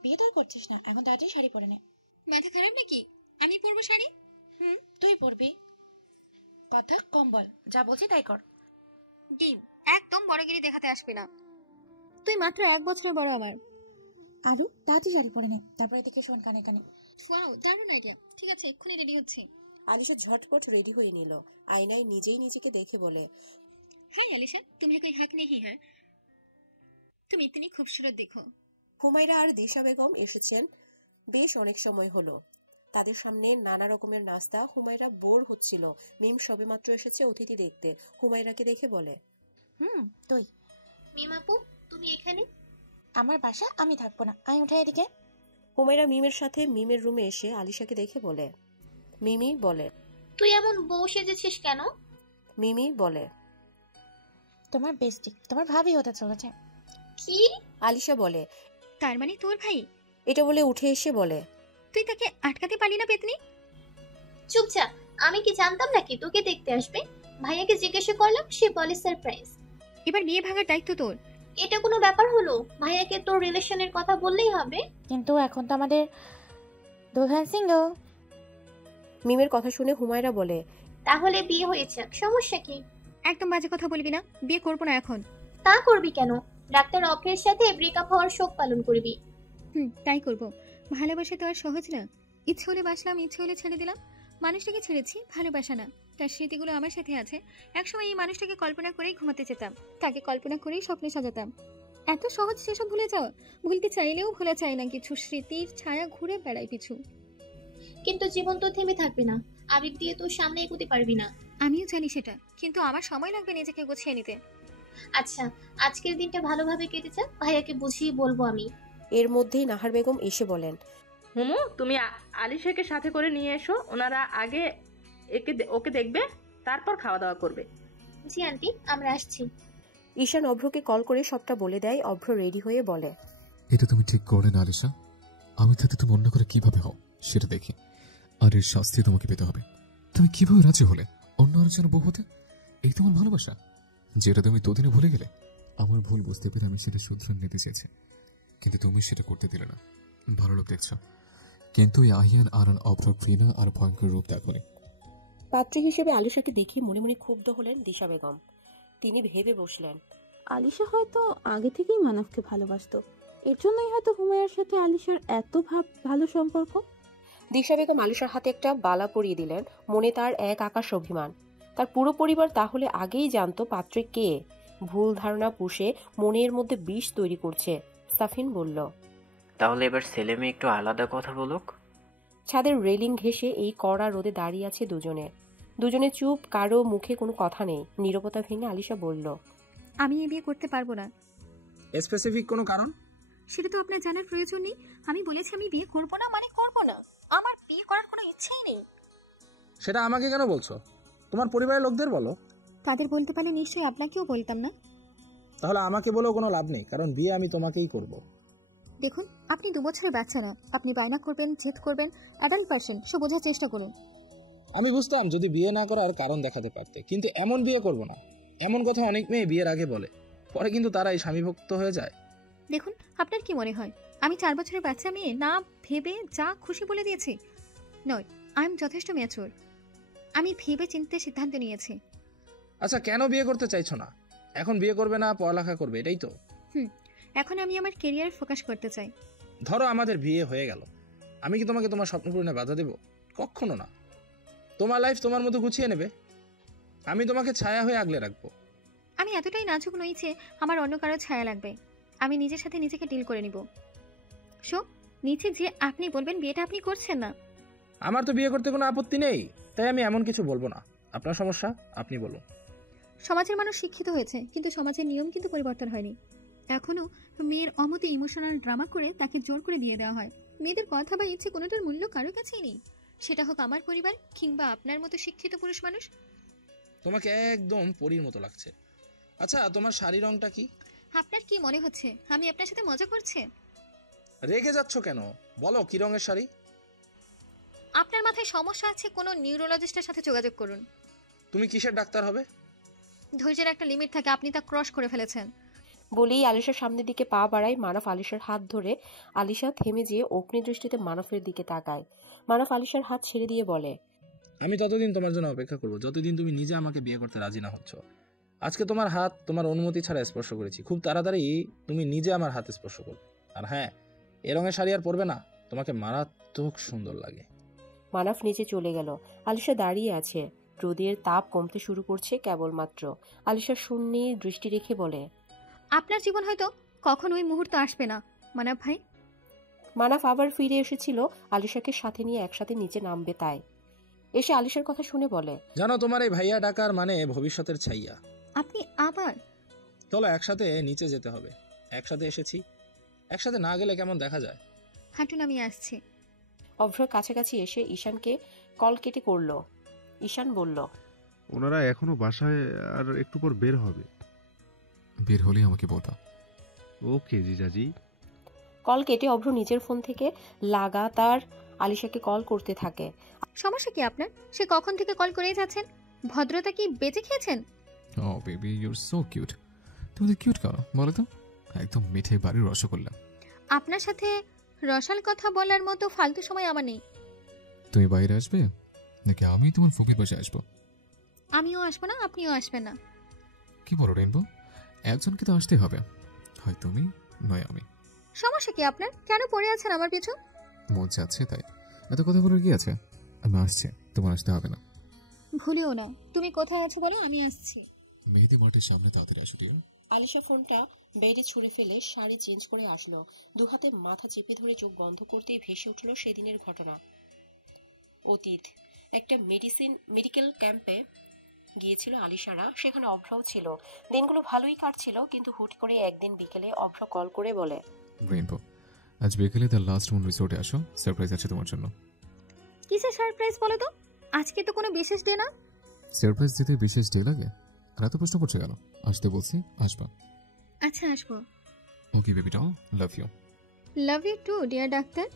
বিয়ে তোর করছিস না, এখন তাড়াতাড়ি শাড়ি পরে নে। মাথা খারাপ নাকি? আমি পরবো শাড়ি? তুই পরবি। কথা কম বল, যা বলছি তাই কর। ডিম, একদম বড়গিরি দেখাতে আসবি না। তুই মাত্র 1 বছরের বড় আমার। আরু, তাড়াতাড়ি শাড়ি পরে নে, তারপরে দেখে শোন কানে কানে। ওয়াও, দারুণ আইডিয়া। ঠিক আছে, এক্ষুনি রেডি হচ্ছি। আলিশা ঝটপট রেডি হয়ে নিল। আয়নায় নিজেই নিজেকে দেখে বলে, হাই আলিশা, তুমি কোई हक नहीं है, तुम इतनी खूबसूरत देखो। হুমায়রা আর দিশা বেগম এসেছেন বেশ অনেক সময় হলো। তাদের সামনে নানা রকমের নাস্তা। হুমায়রা বোর হচ্ছিল। মিম সবেমাত্র এসেছে অতিথি দেখতে। হুমায়রাকে দেখে বলে, তুই? মিম আপু, তুমি এখানে? আমার বাসা, আমি থাকবো না, আমি উঠে এদিকে। হুমায়রা মিমের সাথে মিমের রুমে এসে আলিশাকে দেখে বলে, মিমি বলে, তুই এমন বউ সেজেছিস কেন? মিমি বলে, তোমার বেস্টি, তোমার ভাবি হতে চলেছে। কি? আলিশা বলে, তার মানে তোর ভাই? এটা বলে উঠে এসে বলে, তুই তাকে আটকাতে পারলি না পেতনি? চুপচাপ। আমি কি জানতাম নাকি তোকে দেখতে আসবে? ভাইয়াকে জিজ্ঞাসা করলাম, সে বলে সারপ্রাইজ। এবার বিয়ে ভাঙার দায়িত্ব তোর। এটা কোনো ব্যাপার হলো? ভাইয়াকে তোর রিলেশনের কথা বললেই হবে? কিন্তু এখন তো আমাদের দুলহান সিঙ্গেল। মিমের কথা শুনে হুমায়রা বলে, তাহলে বিয়ে হয়েছে, সমস্যা কি? একদম বাজে কথা বলবি না, বিয়ে করবো না এখন। তা করবি কেন? ডাক্তার অফের সাথে ব্রেকআপ হওয়ার শোক পালন করবি। তাই করব। ভালোবাসা তো আর সহজ না। ইচ্ছে হলে বাসলাম, ইচ্ছে হলে ছেড়ে দিলাম। মানুষটাকে ছেড়েছি, ভালোবাসা না। তার স্মৃতিগুলো আমার সাথে আছে। একসময় এই মানুষটাকে কল্পনা করেই ঘুমাতে যেতাম, তাকে কল্পনা করেই স্বপ্নে সাজাতাম। এত সহজ সেসব ভুলে যাওয়া? ভুলতে চাইলেও ভোলা চায় না কিছু। স্মৃতির ছায়া ঘুরে বেড়ায় পিছু। কিন্তু জীবন তো থেমে থাকবে না। আবেগ দিয়ে তোর সামনে এগোতে পারবি না। আমিও জানি সেটা, কিন্তু আমার সময় লাগবে নিজেকে গুছিয়ে নিতে। আচ্ছা, আজকের দিনটা ভালোভাবে কেটেছে, ভাইয়াকে বুঝিয়ে বলবো আমি। এর মধ্যেই নাহার বেগম এসে বলেন, হুমু তুমি আলিশাকে সাথে করে নিয়ে এসো, ওনারা আগে ওকে দেখবে, তারপর খাওয়া দাওয়া করবে। জি আন্টি, আমরা আসছি। ঈশান অভ্রকে কল করে সবটা বলে দেয়। অভ্র রেডি হয়ে বলে, এটা তুমি ঠিক করলে না আলিশা। আমি থাকতে তুমি অন্য করে কিভাবে হও সেটা দেখি, আর এর শাস্তি তোমাকে পেতে হবে। তুমি কিভাবে রাজি হলে অন্য আরেকজন বউ হতে? এই তোমার ভালোবাসা যেটা তুমি দুদিনে ভুলে গেলে? আমার ভুল বুঝতে পেরে আমি সেটা শুধরে নিতে চেয়েছি, কিন্তু তুমি সেটা করতে দিলে না। ভালো লোক দেখছো, কিন্তু এই আহিয়ান আরান অভ্র ঘৃণা আর ভয়ঙ্কর রূপ দেখনি। পাত্রী হিসেবে আলিশাকে দেখে মনে মনে ক্ষুব্ধ হলেন দিশা বেগম। তিনি ভেবে বসলেন, আলিশা হয়তো আগে থেকেই মানবকে ভালোবাসতো, এর জন্যই হয়তো হুমায়ার সাথে আলিশার এত ভালো সম্পর্ক। দিশা বেগম আলিশার হাতে একটা বালা পরিয়ে দিলেন। মনে তার এক আকাশ অভিমান। তার পুরো পরিবার তাহলে আগেই জানতো পাত্রী কে। ভুল ধারণা পুষে মনের মধ্যে বিষ তৈরি করছে। সাফিন বলল, তাহলে এবার ছেলে মেয়ে একটু আলাদা কথা বলুক। ছাদের রেলিং ঘেঁষে এই কড়া রোদে দাঁড়িয়ে আছে দুজনে চুপ, কারো মুখে কোনো কথা নেই। নীরবতা ভেঙে আলিশা বলল, আমি এই বিয়ে করতে পারবো না। স্পেসিফিক কোনো কারণ? সেটা তো আপনার জানার প্রয়োজন নেই। আমি বলেছি আমি বিয়ে করবো না মানে করবো না, আমার বিয়ে করার কোনো ইচ্ছেই নেই। সেটা আমাকে কেন বলছো? তোমার পরিবারের লোকদের বলো। তাদের বলতে পারলে নিশ্চয়ই আপনাকেও বলতাম না। তাহলে আমাকে বলেও কোনো লাভ নেই, কারণ বিয়ে আমি তোমাকেই করব। দেখুন, আপনি 2 বছরের বাচ্চা না। আপনি বায়না করবেন, জেদ করবেন, অ্যাডাল্ট পারসন, সে বোঝার চেষ্টা করুন। আমি বুঝতাম যদি বিয়ে না করার কারণ দেখাতে পারতে, কিন্তু এমন বিয়ে করব না, এমন কথা অনেক মেয়ে বিয়ের আগে বলে, পরে কিন্তু তারাই স্বামীভক্ত হয়ে যায়। দেখুন, আপনার কি মনে হয় আমি 4 বছরের বাচ্চা মেয়ে না ভেবে যা খুশি বলে দিয়েছি? নয়, আই এম যথেষ্ট ম্যাচিউর। আমি ভেবে চিন্তে সিদ্ধান্ত নিয়েছি। আচ্ছা, কেন বিয়ে করতে চাইছো না? এখন বিয়ে করবে না, পড়ালেখা করবে, এটাই তো। এখন আমি আমার ক্যারিয়ার ফোকাস করতে চাই। ধরো আমাদের বিয়ে হয়ে গেল, আমি কি তোমাকে তোমার স্বপ্ন পূরণে বাধা দেব? কখনো না। তোমার লাইফ তোমার মতো গুছিয়ে নেবে, আমি তোমাকে ছায়া হয়ে আগলে রাখবো। আমি এতটাই নাজুক নই যে আমার অন্য কারো ছায়া লাগবে। আমি নিজের সাথে নিজেকে ডিল করে নিব। নিচে যে আপনি বলবেন বিয়েটা আপনি করছেন না। আমার তো বিয়ে করতে কোনো আপত্তি নেই, তাই আমি এমন কিছু বলবো না। আপনার সমস্যা, আপনি বলুন। সমাজের মানুষ শিক্ষিত হয়েছে, কিন্তু সমাজের নিয়ম কিন্তু পরিবর্তন হয়নি। এখনো মেয়ের অমতে ইমোশনাল ড্রামা করে তাকে জোর করে বিয়ে দেওয়া হয়। মেয়েদের কথা বা ইচ্ছে কোনোটার মূল্য কারো কাছেই নেই, সেটা হোক আমার পরিবার কিংবা আপনার মতো শিক্ষিত পুরুষ মানুষ। তোমাকে একদম পরীর মতো লাগছে। আচ্ছা, তোমার শাড়ি রংটা কি? আপনার কি মনে হচ্ছে আমি আপনার সাথে মজা করছি? রেগে যাচ্ছ কেন? বলো কি রঙের শাড়ি? আপনার মাথায় সমস্যা আছে, কোনো নিউরোলজিস্টের সাথে যোগাযোগ করুন। তুমি কিসের ডাক্তার হবে? ধৈর্যের একটা লিমিট থাকে, আপনি তা ক্রস করে ফেলেছেন। বলেই আলিশার সামনের দিকে পা বাড়ায় মানব। আলিশার হাত ধরে আলিশা থেমে যেয়ে অগ্নি দৃষ্টিতে মানবের দিকে তাকায়। মানব আলিশার হাত ছেড়ে দিয়ে বলে, আমি ততদিন তোমার জন্য অপেক্ষা করব যতদিন তুমি নিজে আমাকে বিয়ে করতে রাজি না হচ্ছ। আজকে তোমার হাত তোমার অনুমতি ছাড়া স্পর্শ করেছি, খুব তাড়াতাড়ি তুমি নিজে আমার হাত স্পর্শ করবে। আর হ্যাঁ, এ রঙের শাড়ি আর পরবে না, তোমাকে মারাত্মক সুন্দর লাগে। মানব নিচে চলে গেল। আলিশা দাঁড়িয়ে আছে। রোদের তাপ কমতে শুরু করছে কেবলমাত্র। আলিশা শূন্যে দৃষ্টি রেখে বলে, আপনার জীবন হয়তো কখনো ওই মুহূর্ত আসবে না মানব ভাই। মানব আবার ফিরে এসেছিল আলিশাকে সাথে নিয়ে একসাথে নিচে নামবে, তাই এসে আলিশার কথা শুনে বলে, জানো তোমার এই ভাইয়া ডাকার মানে ভবিষ্যতের ছাইয়া। আপনি আবার? চলো একসাথে নিচে যেতে হবে। একসাথে এসেছি, একসাথে না গেলে কেমন দেখা যায়। হাঁটুন, আমি আসছি। অভ্র কাছাকাছি এসে ঈশানকে কল কেটে করলো। ঈশান বলল, ওনারা এখনো বাসায়, আর একটু পর বের হবে। বের হলেই আমাকে বলবা। ওকে জিজাজি। কল কেটে অভ্র নিজের ফোন থেকে লাগাতার আলিশাকে কল করতে থাকে। সমস্যা কি আপনার? সে কখন থেকে কল করেই যাচ্ছেন। ভদ্রতা কি বেঁচে খেয়েছেন? Oh baby, you are so cute. তুমি তো কিউট কেন বলো তো? একদম মিঠে বাড়ির রসগোল্লা। আপনার সাথে রসাল কথা বলার মতো ফালতু সময় আমার নেই। তুমি বাইরে আসবে নাকি আমি তোমার ফুপির পাশে আসবো? আমিও আসবো না, আপনিও আসবেন না। কি বলো রেনবো? একজনকে তো আসতে হবে, হয় তুমি নয় আমি। সমস্যা কি আপনার? কেন পড়ে আছেন আমার পিছু? মন চাচ্ছে তাই। এত কথা বলার কি আছে? আমি আসছি, তোমার আসতে হবে না। ভুলিও না। তুমি কোথায় আছো বলো, আমি আসছি। মেহেদি মাঠের সামনে তাড়াতাড়ি আসো ডিয়ার। আলিশা ফোনটা বেডে ছুঁড়ে ফেলে শাড়ি চেঞ্জ করে আসলো। দুহাতে মাথা চেপে ধরে চোখ বন্ধ করতেই ভেসে উঠল সেদিনের ঘটনা, অতীত। একটা মেডিকেল ক্যাম্পে গিয়েছিল আলিশারা, সেখানে অভ্রও ছিল। দিনগুলো ভালোই কাটছিল, কিন্তু হুট করে একদিন বিকেলে অভ্র কল করে বলে, রেইনবো, আজ বিকেলে দ্য লাস্ট মুন রিসোর্টে আসো, সারপ্রাইজ আছে তোমার জন্য। কিসের সারপ্রাইজ বলো তো? আজকে তো কোনো বিশেষ ডে না। সারপ্রাইজ দিতে বিশেষ ডে লাগে? আর এত প্রশ্ন করছে কেন? আসতে বলছি, আসবা। আচ্ছা আসবো। Okay baby doll, love you. Love you too dear doctor.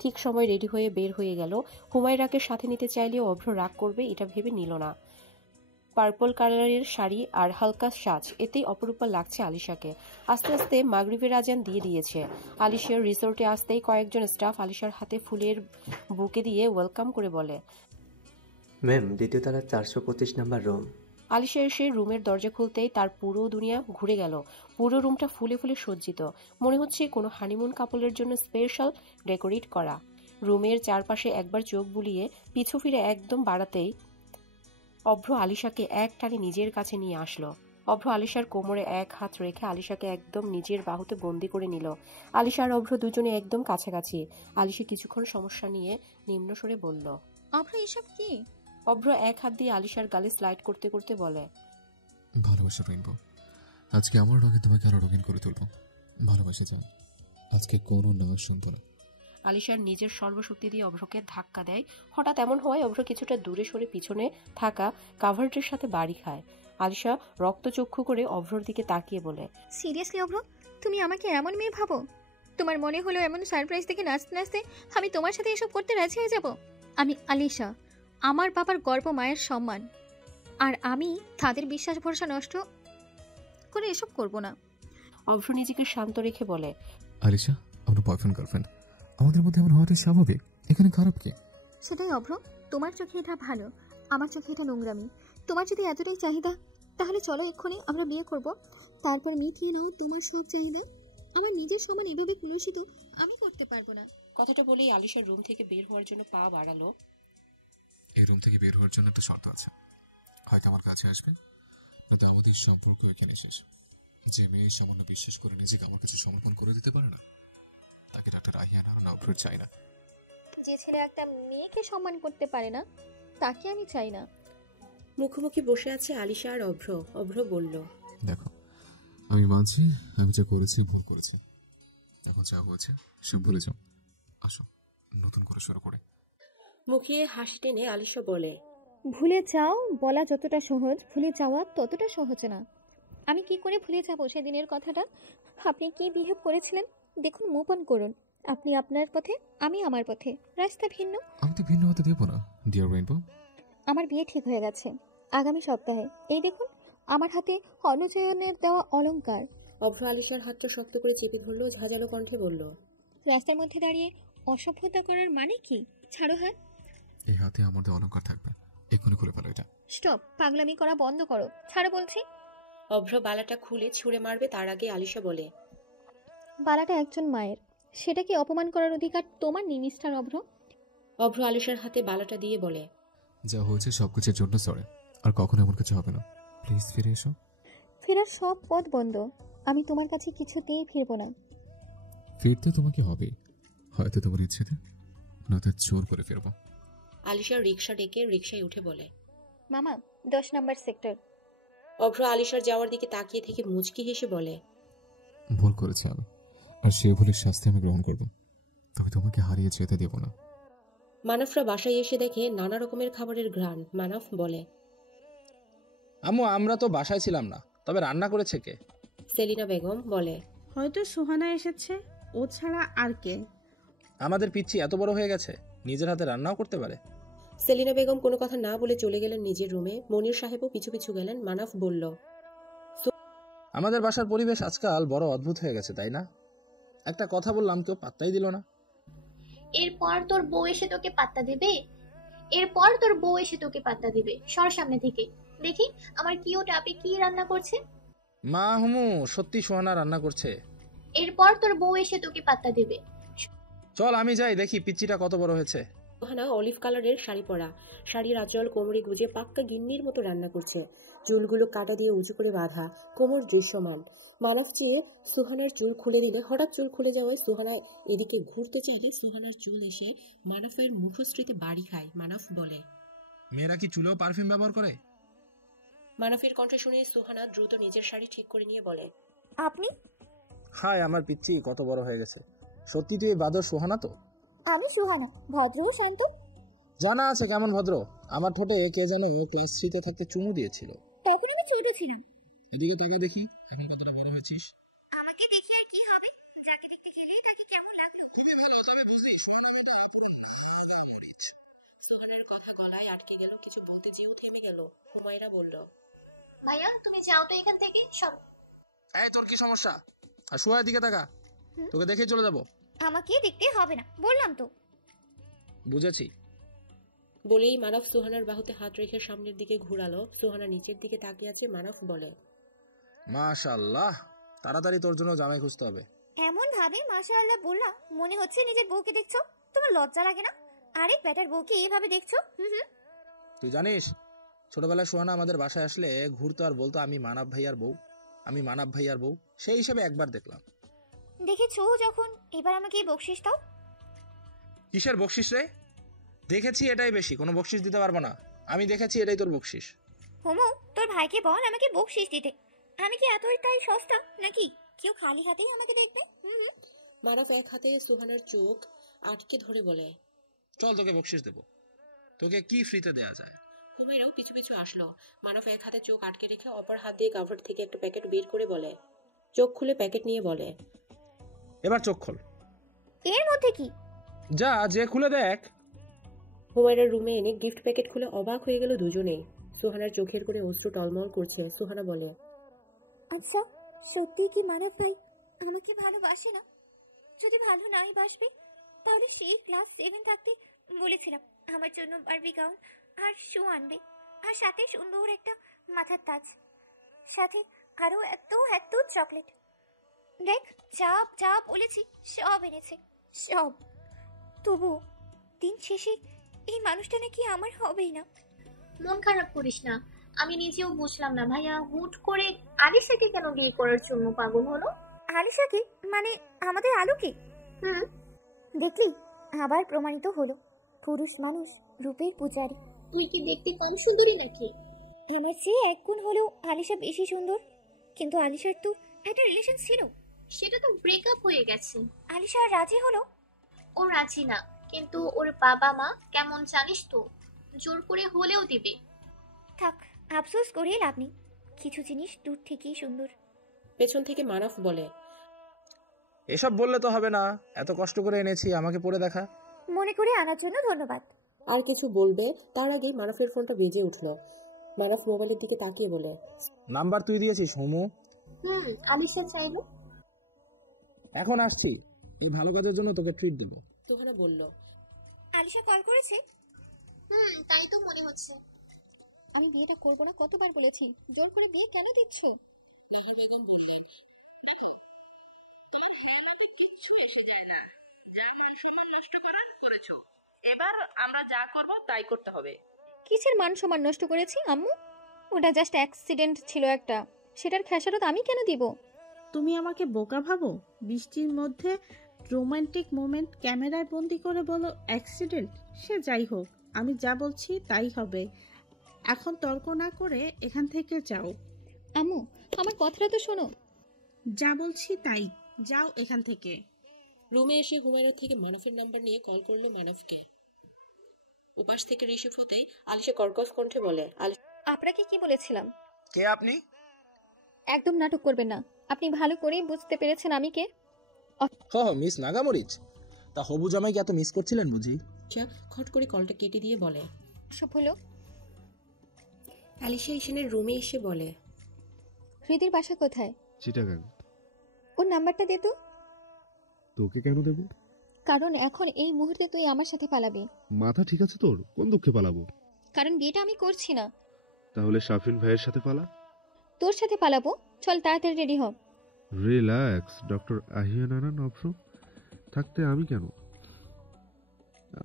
ঠিক সময় রেডি হয়ে বের হয়ে গেল। হুমায়রাকে সাথে নিতে চাইলেও অভ্র রাগ করবে এটা ভেবে নিল না। পার্পল কালারের শাড়ি আর হালকা সাজ, এতেই অপরূপা লাগছে আলিশাকে। আস্তে আস্তে মাগরিবের আজান দিয়ে দিয়েছে। আলিশার রিসোর্টে আসতেই কয়েকজন স্টাফ আলিশার হাতে ফুলের বুকে দিয়ে ওয়েলকাম করে বলে, ম্যাম, দ্বিতীয় তলার 425 নাম্বার রুম। আলিশা এসে রুমের দরজা খুলতেই তার পুরো দুনিয়া ঘুরে গেল। পুরো রুমটা ফুলে ফুলে সজ্জিত, মনে হচ্ছে কোনো হানিমুন কাপলের জন্য স্পেশাল ডেকোরেট করা। রুমের চারপাশে একবার চোখ বুলিয়ে পিছু ফিরে একদম বাড়াতেই অভ্র আলিশাকে এক টানে নিজের কাছে নিয়ে আসলো। অভ্র আলিশার কোমরে এক হাত রেখে আলিশাকে একদম নিজের বাহুতে বন্দি করে নিল। আলিশা আর অভ্র দুজনে একদম কাছাকাছি। আলিশা কিছুক্ষণ সমস্যা নিয়ে নিম্ন স্বরে বলল, অভ্র এসব কি? অভ্র এক হাত দিয়ে আলিশার গালে স্লাইড করতে করতে বলে, ভালোবাসা রেইনবো, আজকে আমার রঙে তোমাকে আরো রঙিন করে তুলবো। ভালোবাসা চাই, আজকে কোনো না শুনবো না। আলিশার নিজের সর্বশক্তি দিয়ে অভ্রকে ধাক্কা দেয়। হঠাৎ এমন হয় অভ্র কিছুটা দূরে সরে পিছনে থাকা কাভার্ডের সাথে বাড়ি খায়। আলিশা রক্তচক্ষু করে অভ্রর দিকে তাকিয়ে বলে, সিরিয়াসলি অভ্র, তুমি আমাকে এমন মেয়ে ভাবো? তোমার মনে হলো এমন সারপ্রাইজ দেখে নাচতে নাচতে আমি তোমার সাথে এসব করতে রাজি হয়ে যাব? আমি আলিশা, আমার বাবার গর্ব, মায়ের সম্মান, আর আমি তাদের বিশ্বাস ভরসা নষ্ট করে এসব করব না। অভ্র নিজেকে শান্ত রেখে বলে, আলিশা, আমরা বয়ফ্রেন্ড গার্লফ্রেন্ড, আমাদের মধ্যে এমন হওয়াটাই স্বাভাবিক, এখানে খারাপ কি? সেটাই অভ্র, তোমার চোখে এটা ভালো, আমার চোখে এটা নোংরামি। তোমার যদি এতটাই চাহিদা, তাহলে চলো এক্ষুনি আমরা বিয়ে করব, তারপর মিটিয়ে নাও তোমার সব চাহিদা। আমার নিজের সমান এভাবে কুলসিত আমি করতে পারবো না। কথাটা বলেই আলিশার রুম থেকে বের হওয়ার জন্য পা বাড়ালো। এই রুম থেকে বের হওয়ার জন্য একটা শর্ত আছে, হয়তো আমার কাছে আসবে, নয়তো আমাদের সম্পর্ক এখানে শেষ। যে মেয়ে সামান্য বিশ্বাস করে নিজেকে আমার কাছে সমর্পণ করে দিতে পারে না, তাকে ডাক্তার রাহিয়ান আর অভ্র চাই না। যে ছেলে একটা মেয়েকে সম্মান করতে পারে না, তাকে আমি চাই না। মুখোমুখি বসে আছে আলিশা আর অভ্র। অভ্র বলল, দেখো, আমি মানছি আমি যা করেছি ভুল করেছি, এখন যা হয়েছে সব ভুলে যাও, আসো নতুন করে শুরু করে। মুখে হাসি টেনে আলিশা বলে, ভুলে যাও বলা যতটা সহজ, ভুলে যাওয়া ততটা সহজ না। আমি কি করে ভুলে যাব সেদিনের কথাটা? আপনি কি বিহেভ করেছিলেন দেখুন, মুভ অন করুন। আপনি আপনার পথে, আমি আমার পথে, রাস্তা ভিন্ন। আমি তো ভিন্ন হতে দেবো না ডিয়ার রেইনবো। আমার বিয়ে ঠিক হয়ে গেছে আগামী সপ্তাহে। এই দেখুন আমার হাতে অনুজয়নের দেওয়া অলংকার। অভ্র আলিশার হাতটা শক্ত করে চেপে ধরলো, ঝাঁঝালো কণ্ঠে বলল, রাস্তার মধ্যে দাঁড়িয়ে অসভ্যতা করার মানে কি? ছাড়ো। হ্যাঁ, এই হাতে আমাদের অলংকার থাকবে, এক্ষুনি খুলে ফেলো এটা। স্টপ, পাগলামি করা বন্ধ করো, ছাড়ো বলছি। অভ্র বালাটা খুলে ছুঁড়ে মারবে তার আগে আলিশা বলে, বালাটা একজন মায়ের, সেটা কি অপমান করার অধিকার তোমার নেই মিস্টার অভ্র? অভ্র আলিশার হাতে বালাটা দিয়ে বলে, যা হয়েছে সবকিছুর জন্য সরি, আর কখনো এমন কিছু হবে না, প্লিজ ফিরে এসো। ফেরার সব পথ বন্ধ, আমি তোমার কাছে কিছুতেই ফিরবো না। ফিরতে তোমাকে হবে, হয়তো তোমার ইচ্ছেতে, নয়তো জোর করে ফিরবো। আলিশা রিক্সা ডেকে রিক্সায় উঠে বলে, মামা 10 নম্বর সেক্টর। অভ্র আলিশার যাওয়ার দিকে তাকিয়ে থেকে মুচকি হেসে বলে, ভুল করেছি আমি, আর সে ভুলের শাস্তি আমি গ্রহণ করবো, তবে তোমাকে হারিয়ে যেতে দেব না। মানফরা বাসায় এসে দেখে নানা রকমের খাবারের ঘ্রাণ। মানফ বলে, আম্মু, আমরা তো বাসায় ছিলাম না, তবে রান্না করেছে কে? সেলিনা বেগম বলে, হয়তো সোহানা এসেছে, ও ছাড়া আর কে? আমাদের পিচ্চি এত বড় হয়ে গেছে, নিজের হাতে রান্নাও করতে পারে। সেলিনা বেগম কোনো কথা না বলে চলে গেলেন নিজের রুমে। মনির সাহেবও পিছু পিছু গেলেন। মানফ বলল, আমাদের বাসার পরিবেশ আজকাল বড় অদ্ভুত হয়ে গেছে, তাই না? একটা কথা বললাম তো পাত্তাই দিল না। এরপর তোর বউ এসে তোকে পাত্তা দেবে? এরপর তোর বউ এসে তোকে পাত্তা দিবে? সর সামনে থেকে, দেখি আমার কিউট আপি কি রান্না করছে। মা হুমু, সত্যি সোহানা রান্না করছে। এরপর তোর বউ এসে তোকে পাত্তা দেবে। চল আমি যাই, দেখি পিচ্চিটা কত বড় হয়েছে। সোহানা অলিভ কালারের শাড়ি পরা, শাড়ির আঁচল কোমরে গুজে পাক্কা গিন্নির মতো রান্না করছে। চুলগুলো কাটা দিয়ে উঁচু করে বাঁধা, কোমর দৃশ্যমান। মানব চেয়ে সুহানার চুল খুলে দিলে হঠাৎ চুল খুলে যাওয়ায় সুহানা এদিকে ঘুরতে চাইলে সুহানার চুল এসে মানবের মুখশ্রীতে বাড়ি খায়। মানব বলে, মেয়েরা কি চুলেও পারফিউম ব্যবহার করে? মানবের কণ্ঠ শুনে সুহানা দ্রুত নিজের শাড়ি ঠিক করে নিয়ে বলে, আপনি? হায়, আমার পিচ্ছি কত বড় হয়ে গেছে। সত্যি তুই বাদর সোহানা তো? আমি সুহানা, ভদ্র ও শান্ত। জানা আছে কেমন ভদ্র। আমার ঠোঁটে কে যেন ক্লাস 3 তে থাকতে চুমু দিয়েছিল। তখন আমি ছোট ছিলাম। এদিকে তাকে দেখি, এখন কতটা বড় হয়েছিস। আমাকে দেখে আর কি হবে? যাকে দেখতে গেলে তাকে কেমন লাগলো? তুমি ভালো যাবে বুঝলি। সুহানার কথা গলায় আটকে গেল, কিছু বলতে যেও থেমে গেল। হুমায়রা বলল, ভাইয়া তুমি যাও তো এখান থেকে সব। এই তোর কি সমস্যা? আর সোহার দিকে তাকা, তোকে দেখেই চলে যাব। আমাকে দেখতে হবে না, বললাম তো। বুঝেছি। বলেই মানব সুহানার বাহুতে হাত রেখে সামনের দিকে ঘুরালো। সুহানা নিচের দিকে তাকিয়ে আছে। মানব বলে, মাশাআল্লাহ, তাড়াতাড়ি তোর জন্য জামাই খুঁজতে হবে। এমন ভাবে মাশাআল্লাহ বললাম, মনে হচ্ছে নিজের বউকে দেখছো। তোমার লজ্জা লাগে না? আরেক বেটার বউকে এইভাবে দেখছো? তুই জানিস, ছোটবেলায় সোহানা আমাদের বাসায় আসলে ঘুরতো আর বলতো আমি মানব ভাইয়ার বউ, আমি মানব ভাইয়ার বউ। সেই হিসেবে একবার দেখলাম। দেখেছো যখন, এবার আমাকে বকশিস দাও। কিসের বকশিস রে? দেখেছি এটাই বেশি, কোনো বকশিস দিতে পারবো না। আমি দেখেছি এটাই তোর বকশিস। হোমো, তোর ভাইকে বল আমাকে বকশিস দিতে। আমি কি এতটাই সস্তা নাকি কেউ খালি হাতেই আমাকে দেখবে? মানব এক হাতে সুহানার চোখ আটকে ধরে বলে, চল তোকে বকশিস দেবো। তোকে কি ফ্রিতে দেয়া যায়? হুমায়রাও পিছু পিছু আসলো। মানব এক হাতে চোখ আটকে রেখে অপর হাত দিয়ে কাভার থেকে একটা প্যাকেট বের করে বলে, চোখ খুলে প্যাকেট নিয়ে বলে, এবার চোখ খোল। এর মধ্যে কি? যা, যে খুলে দেখ। হুমায়রার রুমে এনে গিফট প্যাকেট খুলে অবাক হয়ে গেল দুজনেই। সুহানার চোখের কোণে অশ্রু টলমল করছে। সুহানা বলে, আচ্ছা, সত্যি কি মানব ভাই আমাকে ভালোবাসে না? যদি ভালো নাই বাসবে তাহলে সেই ক্লাস 7 থাকতে বলেছিলাম আমার জন্য বারবি গাউন আর শু আনবে, আর সাথে সুন্দর একটা মাথার তাজ, সাথে আরো এত এত চকলেট। দেখ, যা যা বলেছি সব এনেছে, সব। তবু দিন শেষে এই মানুষটা নাকি আমার হবেই না। মন খারাপ করিস না, আমি নিজেও বুঝলাম না ভাইয়া হুট করে আলিশাকে কেন বিয়ে করার জন্য পাগল হলো। আলিশাকে মানে আমাদের আলোকে? দেখলি, আবার প্রমাণিত হলো পুরুষ মানুষ রূপের পূজারী। তুই কি দেখতে কম সুন্দরী নাকি? আমার চেয়ে 1 গুণ হলেও আলিশা বেশি সুন্দর। কিন্তু আলিশার তো একটা রিলেশন ছিল, সেটা তো ব্রেকআপ হয়ে গেছে। আলিশা রাজি হলো? ও রাজি না, কিন্তু ওর বাবা মা কেমন জানিস তো, জোর করে হলেও দিবে। থাক, আফসোস করে লাভ নেই, কিছু জিনিস দূর থেকেই সুন্দর। পেছন থেকে মানব বলে, এসব বললে তো হবে না, এত কষ্ট করে এনেছি, আমাকে পড়ে দেখা। মনে করে আনার জন্য ধন্যবাদ। আর কিছু বলবে তার আগেই মানবের ফোনটা বেজে উঠলো। মানব মোবাইলের দিকে তাকিয়ে বলে, নাম্বার তুই দিয়েছিস হুমু? আলিশা চাইলো। এখন আসছি, এই ভালো কাজের জন্য তোকে ট্রিট দেবো। সুহানা বলল, আলিশা কল করেছে? তাই তো মনে হচ্ছে। আমি বিয়েটা করবো না কতবার বলেছি, জোর করে বিয়ে কেন দিচ্ছে? নাহিদ বেগম বললেন, এবার আমরা যা করব তাই করতে হবে। কিসের মান সম্মান নষ্ট করেছি আম্মু? ওটা জাস্ট অ্যাক্সিডেন্ট ছিল একটা, সেটার খেসারত আমি কেন দিব? তুমি আমাকে বোকা ভাবো? বৃষ্টির মধ্যে রোমান্টিক মোমেন্ট ক্যামেরায় বন্দি করে বলো অ্যাক্সিডেন্ট? সে যাই হোক, আমি যা বলছি তাই হবে। এখন তর্ক না করে এখান থেকে যাও। আম্মু, আমার কথাটা তো শোনো। যা বলছি তাই, যাও এখান থেকে। রুমে এসে হুমায়রা থেকে মানবের নাম্বার নিয়ে কল করলো মানবকে। উপাস থেকে রিসিভ হতেই আলিশা কর্কশ কণ্ঠে বলে, আপনাকে কি বলেছিলাম? কে আপনি? একদম নাটক করবেন না, আপনি ভালো করেই বুঝতে পেরেছেন আমি কে। মিস নাগামরিচ। তা হবু জামাইকে এত মিস করছিলেন বুঝি? খট করে কলটা কেটে দিয়ে বলে, সব হলো। আলিশা ঈশানের রুমে এসে বলে, হৃদির বাসা কোথায়? চিটাগাং। ওর নাম্বারটা দে তো। তোকে কেন দেব? কারণ এখন এই মুহূর্তে তুই আমার সাথে পালাবি। মাথা ঠিক আছে তোর? কোন দুঃখে পালাবো? কারণ বিয়েটা আমি করছি না। তাহলে শাফিন ভাইয়ের সাথে পালা। তোর সাথে পালাবো, চল তাড়াতাড়ি রেডি হ। রিল্যাক্স, ডক্টর আহিয়ান আনান অভ্র থাকতে আমি কেন?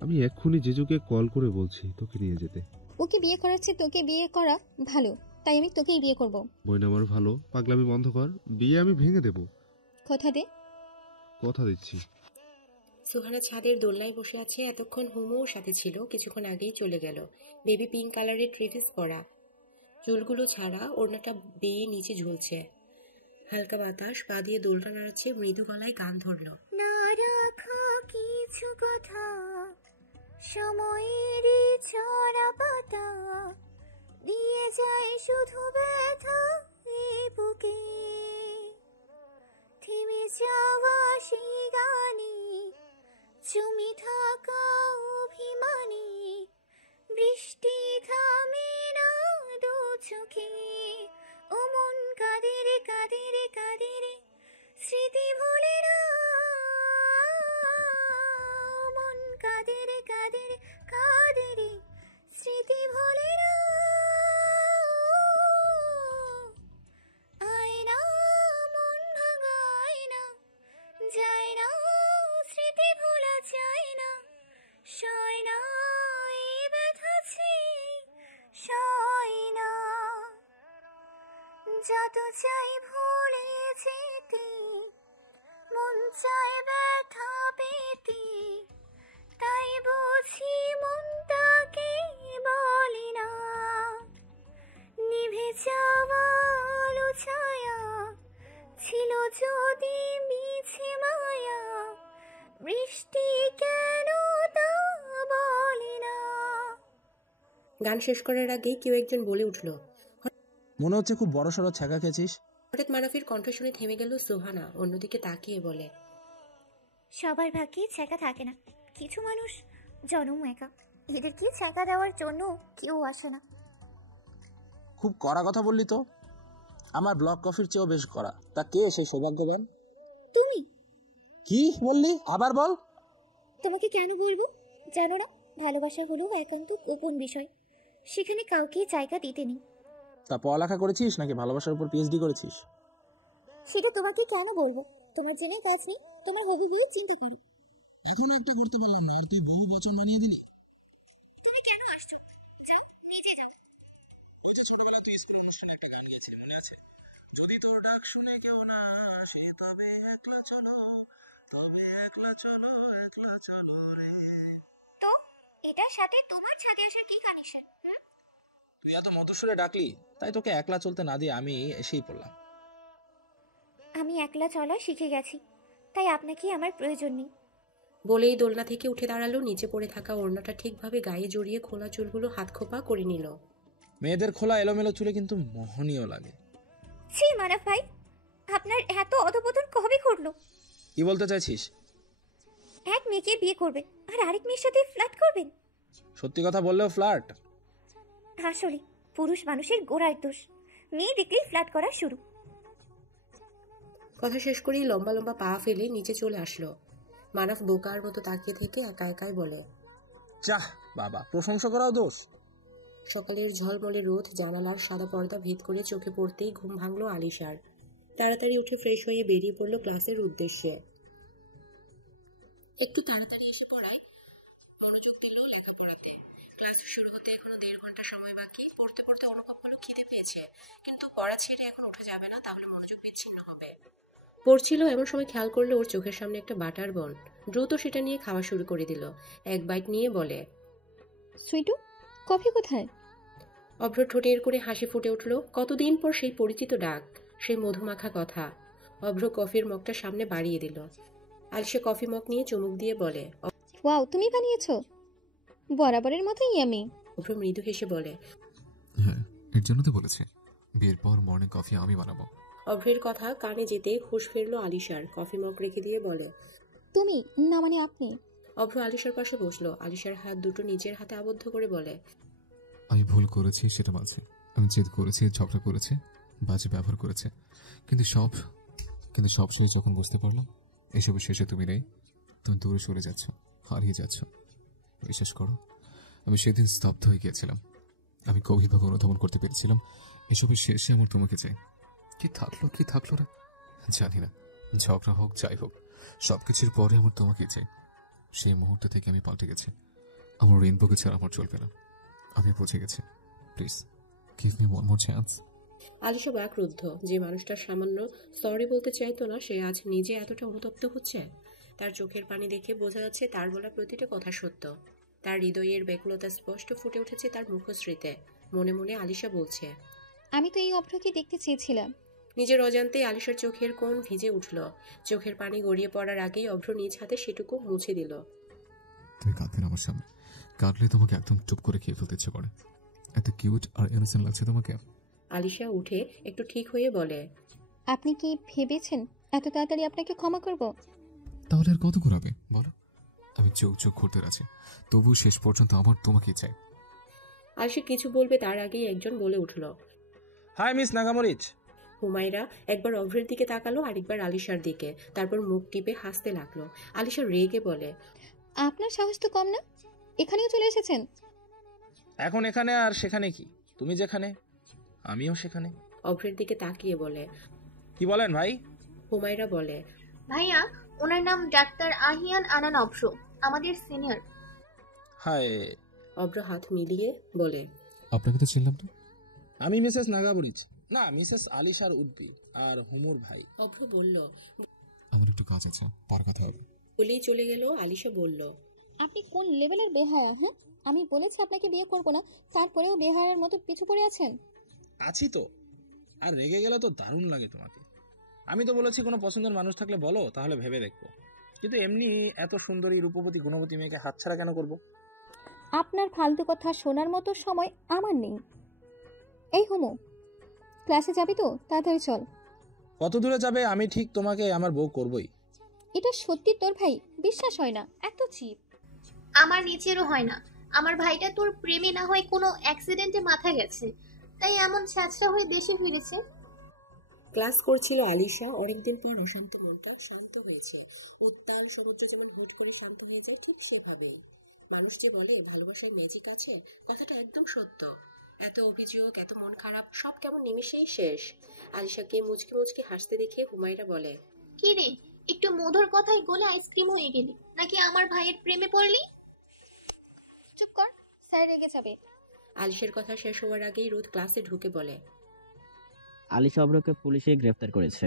আমি এক্ষুনি জিজুকে কল করে বলছি তোকে নিয়ে যেতে। ওকে বিয়ে করাচ্ছে, তোকে বিয়ে করা ভালো। তাই আমি তোকেই বিয়ে করব। বোন আমার ভালো, পাগলামি বন্ধ কর, বিয়ে আমি ভেঙে দেব। কথা দে। কথা দিচ্ছি। সুহানা ছাদের দোলনায় বসে আছে। এতক্ষণ হুমুও সাথে ছিল, কিছুক্ষণ আগেই চলে গেল। বেবি পিঙ্ক কালারের ট্রিপিস পরা, চুলগুলো ছাড়া, ওড়নাটা বেয়ে নিচে ঝুলছে। হালকা বাতাস পা দিয়ে দোলনা নাড়াচ্ছে, মৃদু গলায় গান ধরল। না রাখা কিছু কথা, সময়েরই ছড়া পাতা, দিয়ে যায় শুধু ব্যথা এই বুকে। থেমে যাওয়া সেই গানে, জমে থাকা অভিমানে, বৃষ্টি থামে না দু চোখে। ও মন কাঁদে রে কাঁদে রে কাঁদে রে, স্মৃতি ভোলে না। ও মন কাঁদে রে কাঁদে রে কাঁদে রে, স্মৃতি ভোলে না। আয় না মন ভাঙায় না, যায় না স্মৃতি ভোলা যায় না। সয় না এই ব্যথা সয় না। যত চাই ভুলে যেতে, মন চায় ব্যথা পেতে, তাই বুঝি মনটাকে বলি না। নিভে যাওয়া আলো ছায়া ছিল যদি মিছে মায়া, বৃষ্টি কেন তা বলি না। গান শেষ করার আগে কেউ একজন বলে উঠল, মনে হচ্ছে খুব বড় সড়ো ছ্যাঁকা খেয়েছিস। হঠাৎ মানফের কণ্ঠ শুনে থেমে গেল সুহানা। অন্যদিকে তাকিয়ে বলে, সবার ভাগ্যে ছ্যাঁকা থাকে না, কিছু মানুষ জন্ম একা, এদেরকে ছ্যাঁকা দেওয়ার জন্য কেউ আসে না। খুব কড়া কথা বললি তো। আমার ব্লক কফির চেয়েও বেশ কড়া। তা কে সেই সৌভাগ্যবান? তুমি। কি বললি? আবার বল। তোমাকে কেন বলবো জানো না, ভালোবাসা হলো একান্ত গোপন বিষয়, সেখানে কাউকে জায়গা দিতে নেই। তা পড়ালেখা করেছিস নাকি ভালোবাসার উপর পিএইচডি করেছিস? সেটা তোমাকে কেন বলবো, তোমার জেনে কাজ নেই, তোমার হবি বিয়ে চিন্তা করো। এখন একটা করতে পারলাম না, আর তুই বহু বচন বানিয়ে দিলি। তুমি কেন আসছো? যাও নিজে যাও। তুই যে ছোটবেলায় তুই স্কুল অনুষ্ঠানে একটা গান গেয়েছিলি, মনে আছে? যদি তোর ডাক শুনে কেউ না আসে, তবে একলা চলো, তবে একলা চলো, একলা চলো রে। তো এটার সাথে তোমার ছাদে আসার কি কানেকশন? তুই এত মধুস্বরে ডাকলি, তাই তোকে একলা চলতে না দিয়ে আমি এসেই পড়লাম। আমি একলা চলা শিখে গেছি, তাই আপনাকে আমার প্রয়োজন নেই। বলেই দোলনা থেকে উঠে দাঁড়ালো। নিচে পড়ে থাকা ওড়নাটা ঠিকভাবে গায়ে জড়িয়ে খোলা চুলগুলো হাত খোপা করে নিল। মেয়েদের খোলা এলোমেলো চুলে কিন্তু মোহনীয় লাগে। ছি মানব ভাই, আপনার এত অধপতন কবে ঘটলো? কি বলতে চাইছিস? এক মেয়েকে বিয়ে করবেন আর আরেক মেয়ের সাথে ফ্লার্ট করবেন? সত্যি কথা বললেও ফ্লার্ট? আসলে পুরুষ মানুষের গোড়ার দোষ, মেয়ে দেখলেই ফ্লার্ট করা শুরু। কথা শেষ করেই লম্বা লম্বা পা ফেলে নিচে চলে আসলো। মানব বোকার মতো তাকিয়ে থেকে একা একাই বলে, চাহ বাবা, প্রশংসা করাও দোষ। সকালের ঝলমলে রোদ জানালার সাদা পর্দা ভেদ করে চোখে পড়তেই ঘুম ভাঙলো আলিশার। তাড়াতাড়ি উঠে ফ্রেশ হয়ে বেরিয়ে পড়লো ক্লাসের উদ্দেশ্যে। একটু তাড়াতাড়ি এসে পড়ায় মনোযোগ দিল লেখাপড়াতে। ক্লাস শুরু হতে এখনো 1.5 ঘন্টা সময় বাকি। পড়তে পড়তে অনুভব করলো খিদে পেয়েছে, কিন্তু পড়া ছেড়ে এখন উঠে যাবে না, তাহলে মনোযোগ বিচ্ছিন্ন হবে। পড়ছিল এমন সময় খেয়াল করলো ওর চোখের সামনে একটা বাটার বন। দ্রুত সেটা নিয়ে খাওয়া শুরু করে দিল। এক বাইট নিয়ে বলে, সুইটু, কফি কোথায়? অভ্র ঠোঁটের করে হাসি ফুটে উঠল। কতদিন পর সেই পরিচিত ডাক, সেই মধুমাখা কথা। অভ্র কফির মগটা সামনে বাড়িয়ে দিল। আলিশা কফি মগ নিয়ে চুমুক দিয়ে বলে, ওয়াও, তুমি বানিয়েছো? বরাবরের মতোই আমি। অভ্র মৃদু হেসে বলে, হ্যাঁ, এর জন্য তো বলেছে বিয়ের পর মর্নিং কফি আমি বানাবো। অভ্রের কথা কানে যেতে হুঁশ ফিরলো আলিশার। কফি মগ রেখে দিয়ে বলে, তুমি না মানে আপনি? অভ্র আলিশার পাশে বসলো। আলিশার হাত দুটো নিজের হাতে আবদ্ধ করে বলে, আমি ভুল করেছি সেটা মানছি। আমি জেদ করেছি, ঝগড়া করেছে, বাজে ব্যবহার করেছে, কিন্তু সবশেষে যখন বুঝতে পারলাম এসবের শেষে তুমি নেই, তুমি দূরে সরে যাচ্ছ, হারিয়ে যাচ্ছ। বিশ্বাস করো, আমি সেদিন স্তব্ধ হয়ে গিয়েছিলাম। আমি গভীরভাবে অনুধাবন করতে পেরেছিলাম এসবের শেষে আমার তোমাকে চাই। কি থাকলো না জানি না, ঝগড়া হোক যাই হোক, সবকিছুর পরে আমার তোমাকে চাই। সেই মুহূর্ত থেকে আমি পাল্টে গেছি। আমার রেইনবোকে ছাড়া আমার চলবে না। আমি বুঝে গেছি। Please give me one more chance. Alisha বাকরুদ্ধ। যে মানুষটা সামান্য সরি বলতে চাইতো না, সে আজ নিজে এতটা অনুতপ্ত হচ্ছে। তার চোখের পানি দেখে বোঝা যাচ্ছে তার বলা প্রতিটা কথা সত্য। তার হৃদয়ের ব্যাকুলতা স্পষ্ট ফুটে উঠেছে তার মুখশ্রীতে। মনে মনে আলিশা বলছে, আমি তো এই অভ্রকে দেখতে চেয়েছিলাম। নিজের অজান্তেই আলিশার চোখের কোণ ভিজে উঠল। চোখের পানি গড়িয়ে পড়ার আগেই অভ্র নিজ হাতে সেটুকু মুছে দিল। তুমি কাঁদবে না আমার সামনে, কাঁদলে তোমাকে একদম চুপ করে খেয়ে ফেলতে ইচ্ছে করে। এত কিউট আর ইনোসেন্ট লাগছে তোমাকে। আলিশা উঠে একটু ঠিক হয়ে বলে, আপনি কি ভেবেছেন এত তাড়াতাড়ি আপনাকে ক্ষমা করব? তাহলে আর কত ঘুরাবে বলো? আমি চোখ চোখ ঘুরতে আছি, তবু শেষ পর্যন্ত আমার তোমাকেই চাই। আলিশা কিছু বলবে তার আগেই একজন বলে উঠল, হাই মিস নাগামরিচ। হুমায়রা একবার অভ্রের দিকে তাকালো, আরেকবার আলিশার দিকে, তারপর মুখ টিপে হাসতে লাগলো। আলিশা রেগে বলে, আপনার সাহস তো কম না, এখানেও চলে এসেছেন। এখন এখানে আর সেখানে কি? তুমি যেখানে আমিও সেখানে। অভ্রের দিকে তাকিয়ে বলে, কি বলেন ভাই? হুমায়রা বলে, ভাইয়া, ওনার নাম ডাক্তার আহিয়ান আনান অভ্র, আমাদের সিনিয়র। হাই। অভ্র হাত মিলিয়ে বলে, আপনাকে তো চিনলাম না। আমি মিসেস নাগামরিচ, না মিসেস আলিশার উদ্বি আর হুমুর ভাই। অভ্র বলল, আমার একটু কাজ আছে, পরে কথা হবে। বলেই চলে গেল। আলিশা বলল, আপনি কোন লেভেলের বেহায়া? হ্যাঁ, আমি বলেছি আপনাকে বিয়ে করব না, তারপরেও বেহায়ার মতো পিছু পড়ে আছেন। আছি তো, আর রেগে গেলে তো দারুণ লাগে তোমাকে। আমি তো বলেছি কোনো পছন্দের মানুষ থাকলে বলো, তাহলে ভেবে দেখবো। কিন্তু এমনি এত সুন্দরী রূপবতী গুণবতী মেয়েকে হাতছাড়া কেন করব? আপনার ফালতু কথা শোনার মতো সময় আমার নেই। এই হুমু, ক্লাসে যাবি তো? তাড়াতাড়ি চল। কত দূরে যাবে? আমি ঠিক তোমাকে আমার বউ করবই। এটা সত্যি তোর ভাই? বিশ্বাস হয় না, এত চিপ। আমার নিচেরও হয় না। আমার ভাইটা তোর প্রেমে না হয় কোনো অ্যাক্সিডেন্টে মাথা গেছে, তাই এমন ছ্যাঁচড়া হয়ে দেশে ফিরেছে। ক্লাস করছিল আলিশা। অনেকদিন পর অশান্ত মনটা শান্ত হয়েছে। উত্তাল সমুদ্র যেমন হুট করে শান্ত হয়ে যায়, ঠিক সেভাবেই মানুষ যে বলে ভালোবাসায় ম্যাজিক আছে, কথাটা একদম সত্য। এত অভিযোগ, এত মন খারাপ, সব কেমন নিমেষেই শেষ। আলিশাকে মুচকি মুচকি হাসতে দেখে হুমায়রা বলে, কি রে, একটু মধুর কথায় গোলে আইসক্রিম হয়ে গেলি নাকি আমার ভাইয়ের প্রেমে পড়লি? চুপ কর, স্যার রেগে যাবে। আলিশার কথা শেষ হওয়ার আগেই রোদ ক্লাসে ঢুকে বলে, আলিশা অভ্রকে পুলিশে গ্রেফতার করেছে।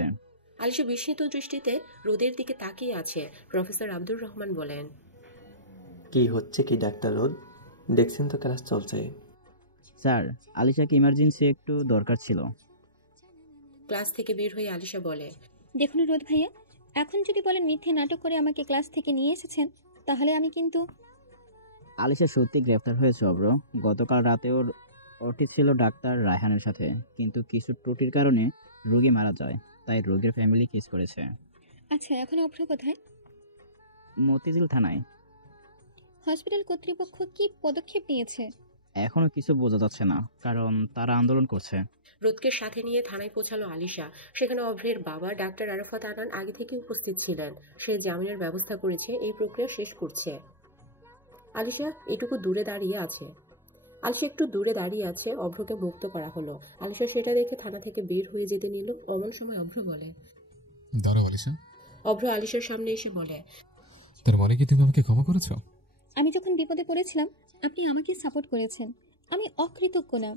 আলিশা বিস্মিত দৃষ্টিতে রোদের দিকে তাকিয়ে আছে। প্রফেসর আব্দুর রহমান বলেন, কি হচ্ছে কি ডাক্তার রোদ? দেখছেন তো ক্লাস চলছে। স্যার, আলিশাকে ইমার্জেন্সি একটু দরকার ছিল। ক্লাস থেকে বের হয়ে আলিশা বলে, দেখুন রোদ ভাইয়া, এখন যদি বলেন মিথ্যে নাটক করে আমাকে ক্লাস থেকে নিয়ে এসেছেন, তাহলে আমি কিন্তু। আলিশা সত্যি গ্রেফতার হয়েছে অভ্র। গতকাল রাতে ওটি ছিল ডাক্তার রায়হানের সাথে, কিন্তু কিছু ত্রুটির কারণে রোগী মারা যায়, তাই রোগীর ফ্যামিলি কেস করেছে। আচ্ছা, এখন অভ্র কোথায়? মতিঝিল থানায়। হসপিটাল কর্তৃপক্ষ কি পদক্ষেপ নিয়েছে? এখনো কিছু বোঝা যাচ্ছে না, কারণ তারা আন্দোলন করছে। রোদকে সাথে নিয়ে থানায় পৌঁছালো আলিশা। সেখানে অভ্রের বাবা ডাক্তার আরাফাত আনান আগে থেকে উপস্থিত ছিলেন। সে জামিনের ব্যবস্থা করেছে, এই প্রক্রিয়া শেষ করছে। আলিশা একটু দূরে দাঁড়িয়ে আছে। অভ্রকে মুক্ত করা হলো। আলিশা সেটা দেখে থানা থেকে বের হয়ে যেতে নিল। অমন সময় অভ্র বলে, দাঁড়াও আলিশা। অভ্র আলিশার সামনে এসে বলে, তার মানে কি তুমি আমাকে ক্ষমা করেছো? আমি যখন বিপদে পড়েছিলাম আপনি আমাকে সাপোর্ট করেছেন, আমি অকৃতজ্ঞ না।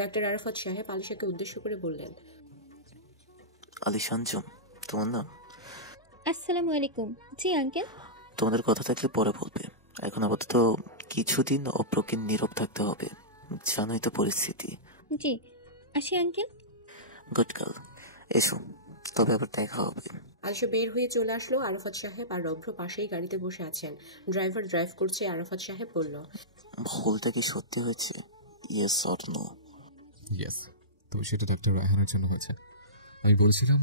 ডাক্তার আরাফাত সাহেব আলিশাকে উদ্দেশ্য করে বললেন, আলিশা আঞ্জুম তোমার নাম? আসসালামু আলাইকুম। জি আঙ্কেল। তোমাদের কথা থাকলে পরে বলবে, এখন আপাতত কিছুদিন অপ্রকে নীরব থাকতে হবে, জানোই তো পরিস্থিতি। জি, আসি আঙ্কেল। গুড গার্ল, এসো, তবে আবার দেখা হবে। আলিশা বের হয়ে চলে আসলো। আরাফাত সাহেব আর অভ্র পাশেই গাড়িতে বসে আছেন। ড্রাইভার ড্রাইভ করছে। আরাফাত সাহেব বলল, ভুলটা কি সত্যি হয়েছে? Yes or no? ইয়েস। তো সেটা ডাক্তার রায়হানের জন্য হয়েছে। আমি বলেছিলাম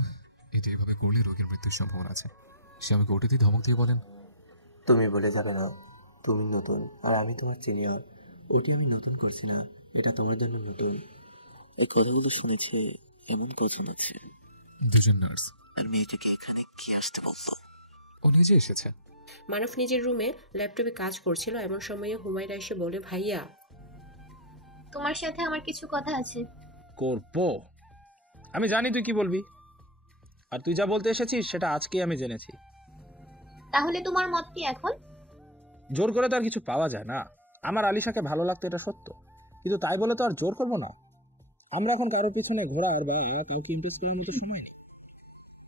এটা এভাবে করলে রোগীর মৃত্যুর সম্ভাবনা আছে। সে আমাকে ওটিতে ধমক দিয়ে বলেন, তুমি বলে যাবে না, তুমি নতুন আর আমি তোমার সিনিয়র। ওটি আমি নতুন করছি না, এটা তোমার জন্য নতুন। এই কথাগুলো শুনেছে এমন কজন আছে? দুজন নার্স। আর মেয়েটিকে এখানে কি আসতে বলতো? ও নিজে এসেছে। মানব নিজের রুমে ল্যাপটপে কাজ করছিল। এমন সময়ে হুমায়রা এসে বলে, ভাইয়া, তোমার সাথে আমার কিছু কথা আছে। করবো? আমি জানি তুই কি বলবি, আর তুই যা বলতে এসেছিস সেটা আজকেই আমি জেনেছি। তাহলে তোমার মত কি এখন? জোর করে তো আর কিছু পাওয়া যায় না। আমার আলিশাকে ভালো লাগতো এটা সত্য, কিন্তু তাই বলে তো আর জোর করবো না। আমরা এখন কারো পিছনে ঘোরার বা কাউকে ইমপ্রেস করার মতো সময় নেই।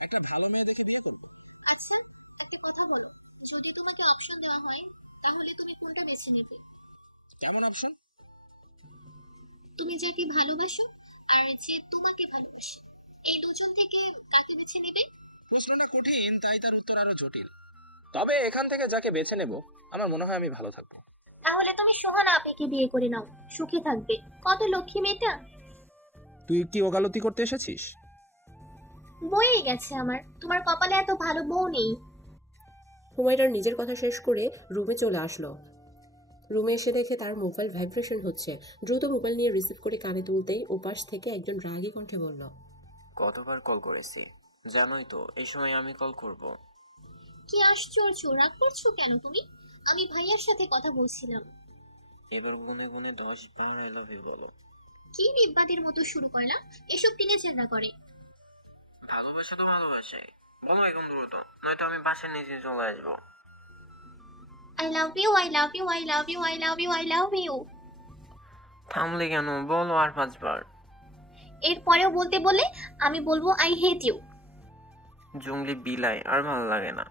একটা ভালো মেয়ে দেখে বিয়ে করব। আচ্ছা, একটা কথা বলো, যদি তোমাকে অপশন দেওয়া হয় তাহলে তুমি কোনটা বেছে নেবে? কেমন অপশন? তুমি যাকে ভালোবাসো আর যে তোমাকে ভালোবাসে, এই দুজন থেকে কাকে বেছে নেবে? প্রশ্নটা কঠিন, তাই তার উত্তর আরো জটিল। তবে এখান থেকে যাকে বেছে নেব আমার মনে হয় আমি ভালো থাকবো। তাহলে তুমি সোহানা আপিকে বিয়ে করে নাও, সুখে থাকবে। কত লক্ষ্মী মেয়েটা। তুই কি ওকালতি করতে এসেছিস? বয়ে গেছে আমার, তোমার কপালে এত ভালো বউ নেই। হুমায়রার নিজের কথা শেষ করে রুমে চলে আসলো। রুমে এসে দেখে তার মোবাইল ভাইব্রেশন হচ্ছে। দ্রুত মোবাইল নিয়ে রিসিভ করে কানে তুলতেই ওপাশ থেকে একজন রাগী কণ্ঠে বলল, কতবার কল করেছি, জানোই তো এই সময় আমি কল করব। কি আশ্চর্য, রাগ করছো কেন তুমি? আমি ভাইয়ার সাথে কথা বলছিলাম। এবার গুনে গুনে 10 বার আই লাভ ইউ বলো। কি বিবাদের মতো শুরু করলা? এসব টিনেজাররা করে। ভালোবাসা তো ভালোবাসাই, বলো এখন দ্রুত, নয়তো আমি বাসায় নিচে চলে আসবো। I love you, I love you, I love you, I love you, I love you. থামলে কেন, বলো আর 5 বার। এরপরেও বলতে বলে আমি বলবো আই হেট ইউ। জঙ্গলি বিলাই, আর ভালো লাগে না।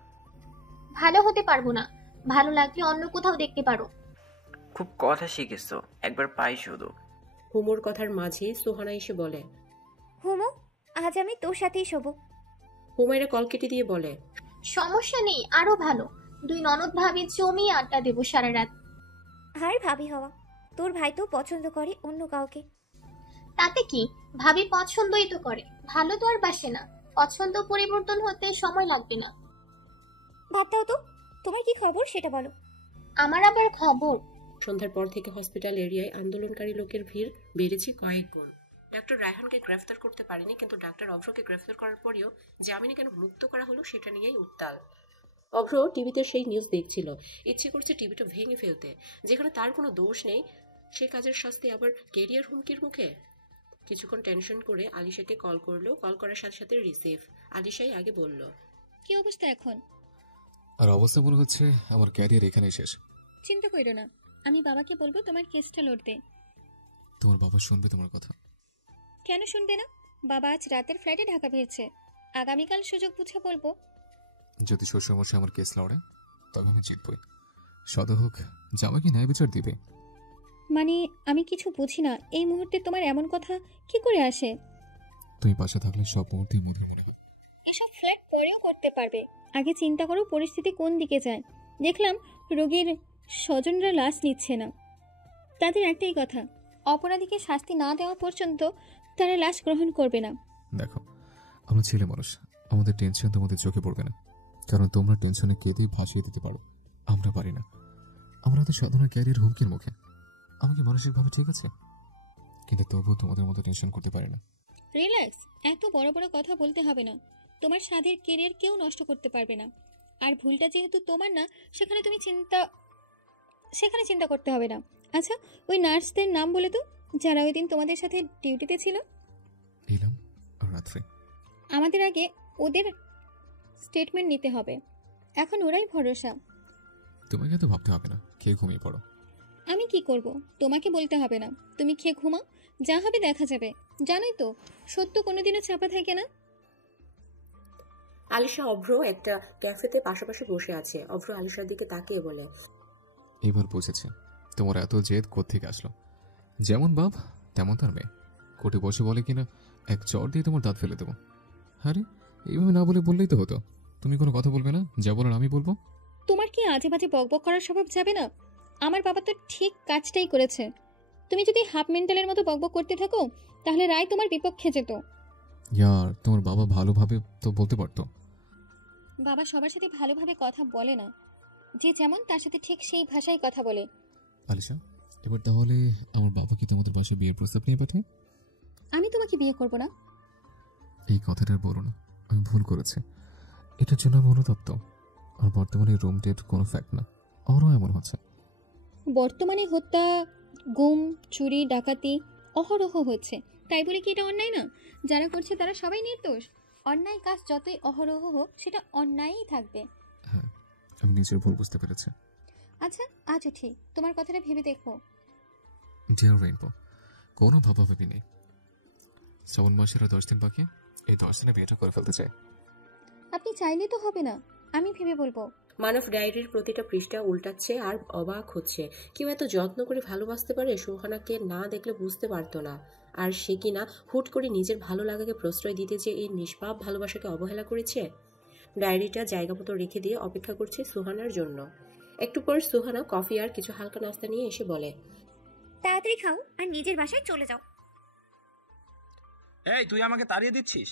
ভালো হতে পারবো না, ভালো লাগলে অন্য কোথাও দেখতে পারো। খুব কথা শিখেছো, একবার পাই শুধু। হুমোর কথার মাঝে সোহানা এসে বলে, হুমু, আজ আমি তোর সাথেই শোবো। হুমায়রা কল কেটে দিয়ে বলে, সমস্যা নেই, আরো ভালো। দুই ননদ ভাবি জমিয়ে আড্ডা দেবো সারা রাত। আর ভাবি হওয়া, তোর ভাই তো পছন্দ করে অন্য কাউকে। তাতে কি, ভাবি পছন্দই তো করে, ভালো তো আর বাসে না। পছন্দ পরিবর্তন হতে সময় লাগবে না। বাদ দাও তো, তোমার কি খবর সেটা বলো। আমার আবার খবর? সন্ধ্যার পর থেকে হসপিটাল এরিয়ায় আন্দোলনকারী লোকের ভিড় বেড়েছে কয়েক গুণ। ডাক্তার রায়হানকে গ্রেফতার করতে পারেনি, কিন্তু ডাক্তার অভ্রকে গ্রেফতার করার পরেও জামিনে কেন মুক্ত করা হলো সেটা নিয়েই উত্তাল। অভ্র টিভিতে সেই নিউজ দেখছিল, ইচ্ছে করছে টিভিটা ভেঙে ফেলতে। যেখানে তার কোনো দোষ নেই, সে কাজের শাস্তি আবার কেরিয়ার হুমকির মুখে। কিছুক্ষণ টেনশন করে আলিশাকে কল করলো। কল করার সাথে সাথে রিসিভ। আলিশাই আগে বলল, কি অবস্থা এখন? আর অবস্থা মনে হচ্ছে আমার ক্যারিয়ার এখানেই শেষ। চিন্তা করো না, আমি বাবাকে বলবো তোমার কেসটা লড়তে। তোমার বাবা শুনবে তোমার কথা? কেন শুনবে না? বাবা আজ রাতের ফ্লাইটে ঢাকা ফিরছে, আগামীকাল সুযোগ বুঝে বলবো। যদি শ্বশুরমশাই আমার কেস লড়ে তবে আমি জিতবই। সদা হোক, জামাইকে ন্যায় বিচার দিবে। মানে আমি কিছু বুঝি না, এই মুহূর্তে তোমার এমন কথা কি করে আসে? তুমি পাশে থাকলে সব মুহূর্তেই মধুর মনে হয়। এসব ফ্ল্যাট পরেও করতে পারবে, আগে চিন্তা করো পরিস্থিতি কোন দিকে যায়। দেখলাম রোগীর স্বজনরা লাশ নিচ্ছে না, তাদের একটাই কথা, অপরাধীকে শাস্তি না দেওয়া পর্যন্ত তারা লাশ গ্রহণ করবে না। দেখো, আমরা ছেলে মানুষ, আমাদের টেনশন তোমাদের চোখে পড়বে না, কারণ তোমরা টেনশনে কেঁদেই ভাসিয়ে দিতে পারো, আমরা পারি না। আমরা তো সাধারণ ক্যারিয়ার হুমকির মুখে। আমি কি মানসিকভাবে ঠিক আছে, কিন্তু তবুও তোমাদের মতো টেনশন করতে পারি না। রিল্যাক্স, এত বড় বড় কথা বলতে হবে না। তোমার স্বাদের কেরিয়ার কেউ নষ্ট করতে পারবে না, আর ভুলটা যেহেতু তোমার না, সেখানে চিন্তা করতে হবে না। আচ্ছা, ওই নার্সদের নাম বলে তো, যারা ওই দিন তোমাদের সাথে ডিউটিতে ছিল। নিলাম আর রাত্রে। আমাদের আগে ওদের স্টেটমেন্ট নিতে হবে, এখন ওরাই ভরসা। তোমাকে তো ভাবতে হবে না, খেয়ে ঘুমিয়ে পড়ো। আমি কি করব তোমাকে বলতে হবে না, তুমি খেয়ে ঘুমাও, যা হবে দেখা যাবে। জানোই তো, সত্য কোনোদিনও চাপা থাকে না। আলিশা অভ্র একটা ক্যাফেতে পাশাপাশি বসে আছে। অভ্র আলিশার দিকে তাকিয়ে বলে, এবার বুঝেছি তোমার এত জেদ কোত্থেকে আসলো। যেমন বাপ তেমন তার মেয়ে। কোর্টে বসে বলে কিনা এক চর দিয়ে তোমার দাঁত ফেলে দেবো। আরে এইভাবে না বললেই তো হতো। তুমি কোনো কথা বলবে না, যা বলার আমি বলবো। তোমার কি আজে বাজে বকবক করার স্বভাব যাবে না? আমার বাবা তো ঠিক কাজটাই করেছে। তুমি যদি হাফ মেন্টালের মতো বকবক করতে থাকো তাহলে রায় তোমার বিপক্ষে যেত। ইয়ার, তোমার বাবা ভালোভাবে তো বলতে পারতো। বাবা সবার সাথে ভালোভাবে কথা বলে না, যে যেমন তার সাথে ঠিক সেই ভাষায় কথা বলে। আলিশা, এবার তাহলে আমার বাবাকে তোমাদের বাসায় বিয়ের প্রস্তাব নিয়ে পাঠাই। আমি তোমাকে বিয়ে করব না। এই কথাটা বলো না, আমি ভুল করেছি। এটার জন্য আমি অনুতপ্ত। আর বর্তমানে রুম ডেট কোনো ফ্যাক্ট না, আরও এমন হচ্ছে। বর্তমানে হত্যা, গুম, চুরি, ডাকাতি অহরহ হচ্ছে, তাই বলে কি এটা অন্যায় না? যারা করছে তারা সবাই নির্দোষ। অন্যায় কাজ যতই অহরহ হোক সেটা অন্যায়ই থাকবে। হ্যাঁ, আমি নিজের ভুল বুঝতে পেরেছি। আচ্ছা আজও ঠিক, তোমার কথাটা ভেবে দেখো। ডিয়ার রেইনবো, কোনো ভাবাভাবি নেই। শ্রাবণ মাসের আর 10 দিন বাকি, এই 10 দিনে বিয়েটা করে ফেলতে চাই। আপনি চাইলে তো হবে না, আমি ভেবে বলবো। মানব ডায়েরির প্রতিটা পৃষ্ঠা উল্টাচ্ছে আর অবাক হচ্ছে। কেউ এত যত্ন করে ভালোবাসতে পারে? সুহানাকে না দেখলে বুঝতে পারতো না। আর সে কিনা হুট করে নিজের ভালো লাগাকে প্রশ্রয় দিতে যে এই নিষ্পাপ ভালোবাসাকে অবহেলা করেছে। ডায়েরিটা জায়গা মতো রেখে দিয়ে অপেক্ষা করছে সুহানার জন্য। একটু পর সুহানা কফি আর কিছু হালকা নাস্তা নিয়ে এসে বলে, তাড়াতাড়ি খাও আর নিজের বাসায় চলে যাও। এই তুই আমাকে তাড়িয়ে দিচ্ছিস?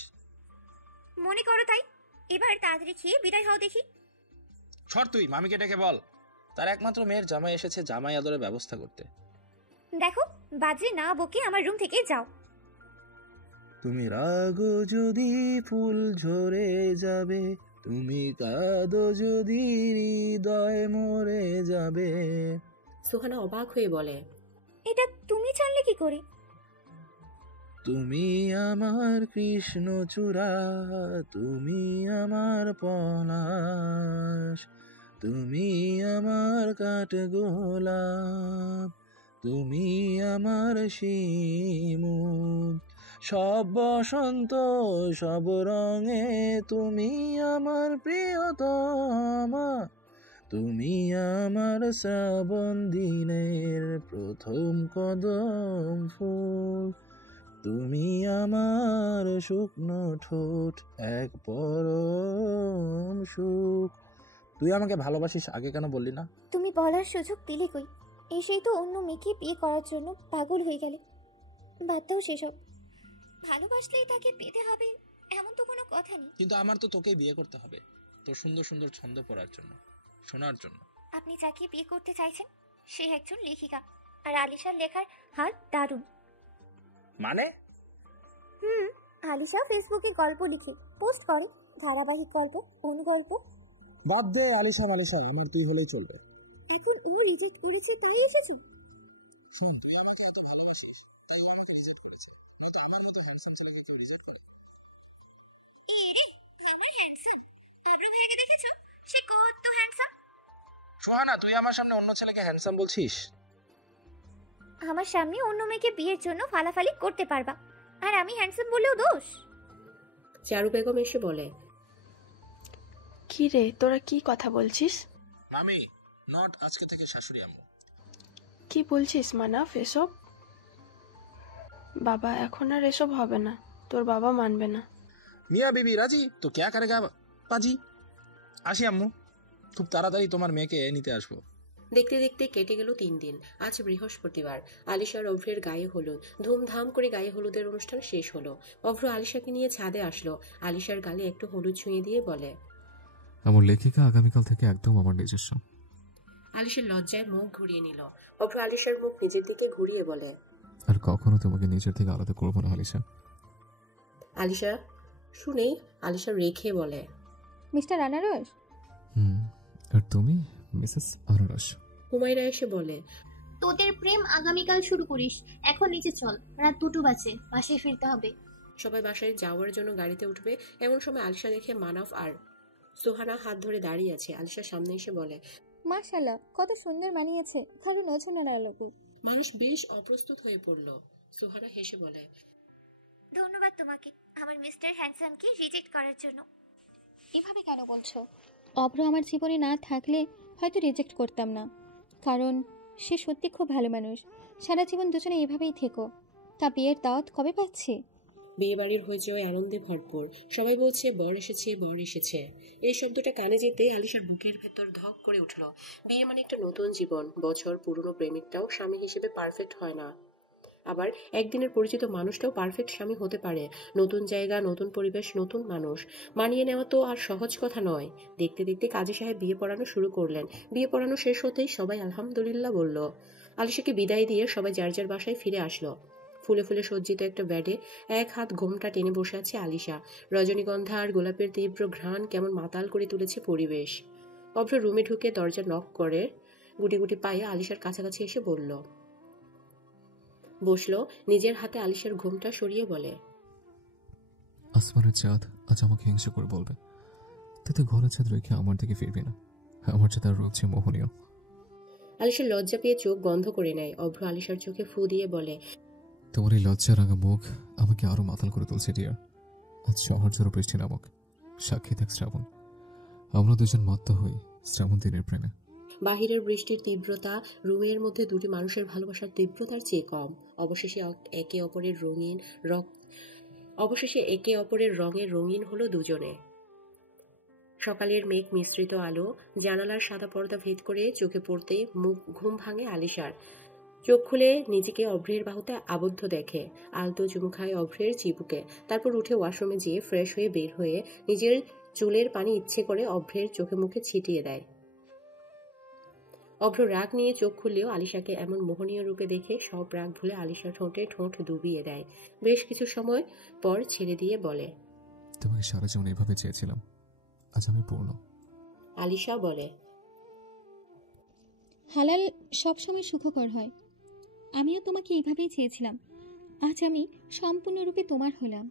মনে করো তাই। এবার তাড়াতাড়ি খেয়ে বিদায় হও দেখি। ছড়, তুই মামিকে ডেকে বল তার একমাত্র মেয়ের জামাই এসেছে, জামাই আদরের ব্যবস্থা করতে। দেখো, বাজে না বকে আমার রুম থেকে যাও। তুমি রাগো যদি ফুল ঝরে যাবে, তুমি কাঁদো যদি হৃদয় মরে যাবে। সুহানা অবাক হয়ে বলে, এটা তুমি জানলে কি করে? তুমি আমার কৃষ্ণচূড়া, তুমি আমার পলাশ, তুমি আমার কাঠগোলাপ, তুমি আমার শিমুল, সব বসন্ত সব রঙে তুমি আমার প্রিয়তমা, তুমি আমার শ্রাবণ দিনের প্রথম কদম ফুল, তুমি আমার শুকনো ঠোঁট এক পরম সুখ। তুই আমাকে ভালোবাসিস, আগে কেন বললি না? তুমি বলার সুযোগ দিলে কই? এসেই তো অন্য মেয়েকে বিয়ে করার জন্য পাগল হয়ে গেলে। বাদ দাও সেসব। ভালোবাসলেই তাকে পেতে হবে এমন তো কোনো কথা নেই। কিন্তু আমার তো তোকেই বিয়ে করতে হবে, তোর সুন্দর সুন্দর ছন্দ পড়ার জন্য, শোনার জন্য। আপনি যাকে বিয়ে করতে চাইছেন সে একজন লেখিকা, আর আলিশার লেখার হার দারুণ। মানে? আলিশা ফেসবুকে গল্প লিখে পোস্ট করে, ধারাবাহিক গল্প, অনুগল্প। বাদ দে আলিশা, আমার তুই হলেই চলবে। এখন ও রিজেক্ট করেছে তাই এসেছো? সোহানা, তুই আমার সামনে অন্য ছেলেকে হ্যান্ডসাম বলছিস? আমার সামনে অন্য মেয়েকে বিয়ের জন্য ফালাফালি করতে পারবা, আর আমি হ্যান্ডসাম বলেও দোষ? চারু বেগম এসে বলে, কি রে তোরা কি কথা বলছিস? মামি নট আজকে থেকে শাশুড়ি আম্মু। কি বলছিস মানাফ এসব? বাবা এখন আর এসব হবে না, তোর বাবা মানবে না। মিয়া বিবি রাজি তো ক্যা করেগা পাজি। আসি আম্মু, খুব তাড়াতাড়ি তোমার মেয়েকে নিতে আসবো। দেখতে দেখতে কেটে গেল 3 দিন। আজ বৃহস্পতিবার। আলিশার অভ্রের গায়ে হলুদ। ধুমধাম করে গায়ে হলুদের অনুষ্ঠান শেষ হলো। অভ্র আলিশাকে নিয়ে ছাদে আসলো। আলিশার গালে একটু হলুদ ছুঁয়ে দিয়ে বলে, আমার লেখিকা আগামীকাল থেকে একদম আমার নিজস্ব। আলিশার লজ্জায় মুখ ঘুরিয়ে নিল। অভ্র আলিশার মুখ নিজের দিকে ঘুরিয়ে বলে, আর কখনো তোমাকে নিজের থেকে আলাদা করবো না আলিশা। আলিশা শুনেই আলিশা রেখে বলে, মিস্টার আনারস। আর তুমি মিসেস আনারস। হুমায়রা এসে বলে, তোদের প্রেম আগামীকাল শুরু করিস, এখন নিচে চল, রাত 2 বাজে, বাসায় ফিরতে হবে। সবাই বাসায় যাওয়ার জন্য গাড়িতে উঠবে। এমন সময় আলিশা দেখে মানাফ আর সোহানা হাত ধরে দাঁড়িয়ে আছে। আলিশার সামনে এসে বলে, মাশাআল্লাহ, কত সুন্দর মানিয়েছে, কারণ ওজনের আলোকু। মানুষ বেশ অপ্রস্তুত হয়ে পড়ল। সোহানা হেসে বলে, ধন্যবাদ তোমাকে আমার মিস্টার হ্যান্ডসামকে রিজেক্ট করার জন্য। এভাবে কেন বলছো? অভ্র আমার জীবনে না থাকলে হয়তো রিজেক্ট করতাম না, কারণ সে সত্যি খুব ভালো মানুষ। সারা জীবন দুজনে এভাবেই থেকো। তা বিয়ের দাওয়াত কবে পাচ্ছি? বিয়ে বাড়ির হইচই আনন্দে ভরপুর। সবাই বলছে বর এসেছে, বর এসেছে। এই শব্দটা কানে যেতে আলিশার বুকের ভেতর ধক করে উঠল। বিয়ে মানে একটা নতুন জীবন। বছর পুরনো প্রেমিকটাও স্বামী হিসেবে পারফেক্ট হয় না, আবার একদিনের পরিচিত মানুষটাও পারফেক্ট স্বামী হতে পারে। নতুন জায়গা, নতুন পরিবেশ, নতুন মানুষ, মানিয়ে নেওয়া তো আর সহজ কথা নয়। দেখতে দেখতে কাজী সাহেব বিয়ে পড়ানো শুরু করলেন। বিয়ে পড়ানো শেষ হতেই সবাই আলহামদুলিল্লাহ বলল। আলিশাকে বিদায় দিয়ে সবাই যার যার বাসায় ফিরে আসলো। ফুলে ফুলে সজ্জিত একটা বেডে এক হাত ঘোমটা টেনে বসে আছে আলিশা। রজনীগন্ধা আর গোলাপের তীব্র ঘ্রাণ কেমন মাতাল করে তুলেছে পরিবেশ। অভ্র রুমে ঢুকে দরজা নক করে গুটি গুটি পায়ে আলিশার কাছাকাছি এসে বসলো। নিজের হাতে আলিশার ঘুমটা সরিয়ে বলে, আসমানের চাঁদ আজ আমাকে হিংসা করে বলবে, তাতে ঘরের ছাদ রেখে আমার দিকে ফিরবি না। আমার চাঁদ আর রূপ যে মোহনীয়। আলিশার লজ্জা পেয়ে চোখ বন্ধ করে নেয়। অভ্র আলিশার চোখে ফু দিয়ে বলে, তোমার এই লজ্জা রাঙা মুখ আমাকে আরো মাতাল করে তুলছে ডিয়ার। আজ শহর জোড়ো বৃষ্টি নামক সাক্ষী থাক শ্রাবণ। আমরা দুজন মত্ত হই শ্রাবণ দিনের প্রেমে। বাহিরের বৃষ্টির তীব্রতা রুমের মধ্যে দুটি মানুষের ভালোবাসার তীব্রতার চেয়ে কম। অবশেষে একে অপরের রঙে রঙিন হলো দুজনে। সকালের মেঘ মিশ্রিত আলো জানালার সাদা পর্দা ভেদ করে চোখে পড়তে ঘুম ভাঙে আলিশার। চোখ খুলে নিজেকে অভ্রের বাহুতে আবদ্ধ দেখে। আলতো চুমু খায় অভ্রের চিবুকে। তারপর উঠে ওয়াশরুমে যেয়ে ফ্রেশ হয়ে বের হয়ে নিজের চুলের পানি ইচ্ছে করে অভ্রের চোখে মুখে ছিটিয়ে দেয়। অভ্র রাগ নিয়ে চোখ খুললেও আলিশাকে এমন মোহনীয় রূপে দেখে সব রাগ ভুলে আলিশা ঠোঁটে ঠোঁট ডুবিয়ে দেয়। বেশ কিছু সময় পর ছেড়ে দিয়ে বলে, তোমাকে সারা জীবন এভাবে চেয়েছিলাম, আজ আমি পূর্ণ। আলিশা বলে, হালাল সবসময় সুখকর হয়। আমিও তোমাকে এইভাবেই চেয়েছিলাম, আজ আমি সম্পূর্ণরূপে তোমার হলাম।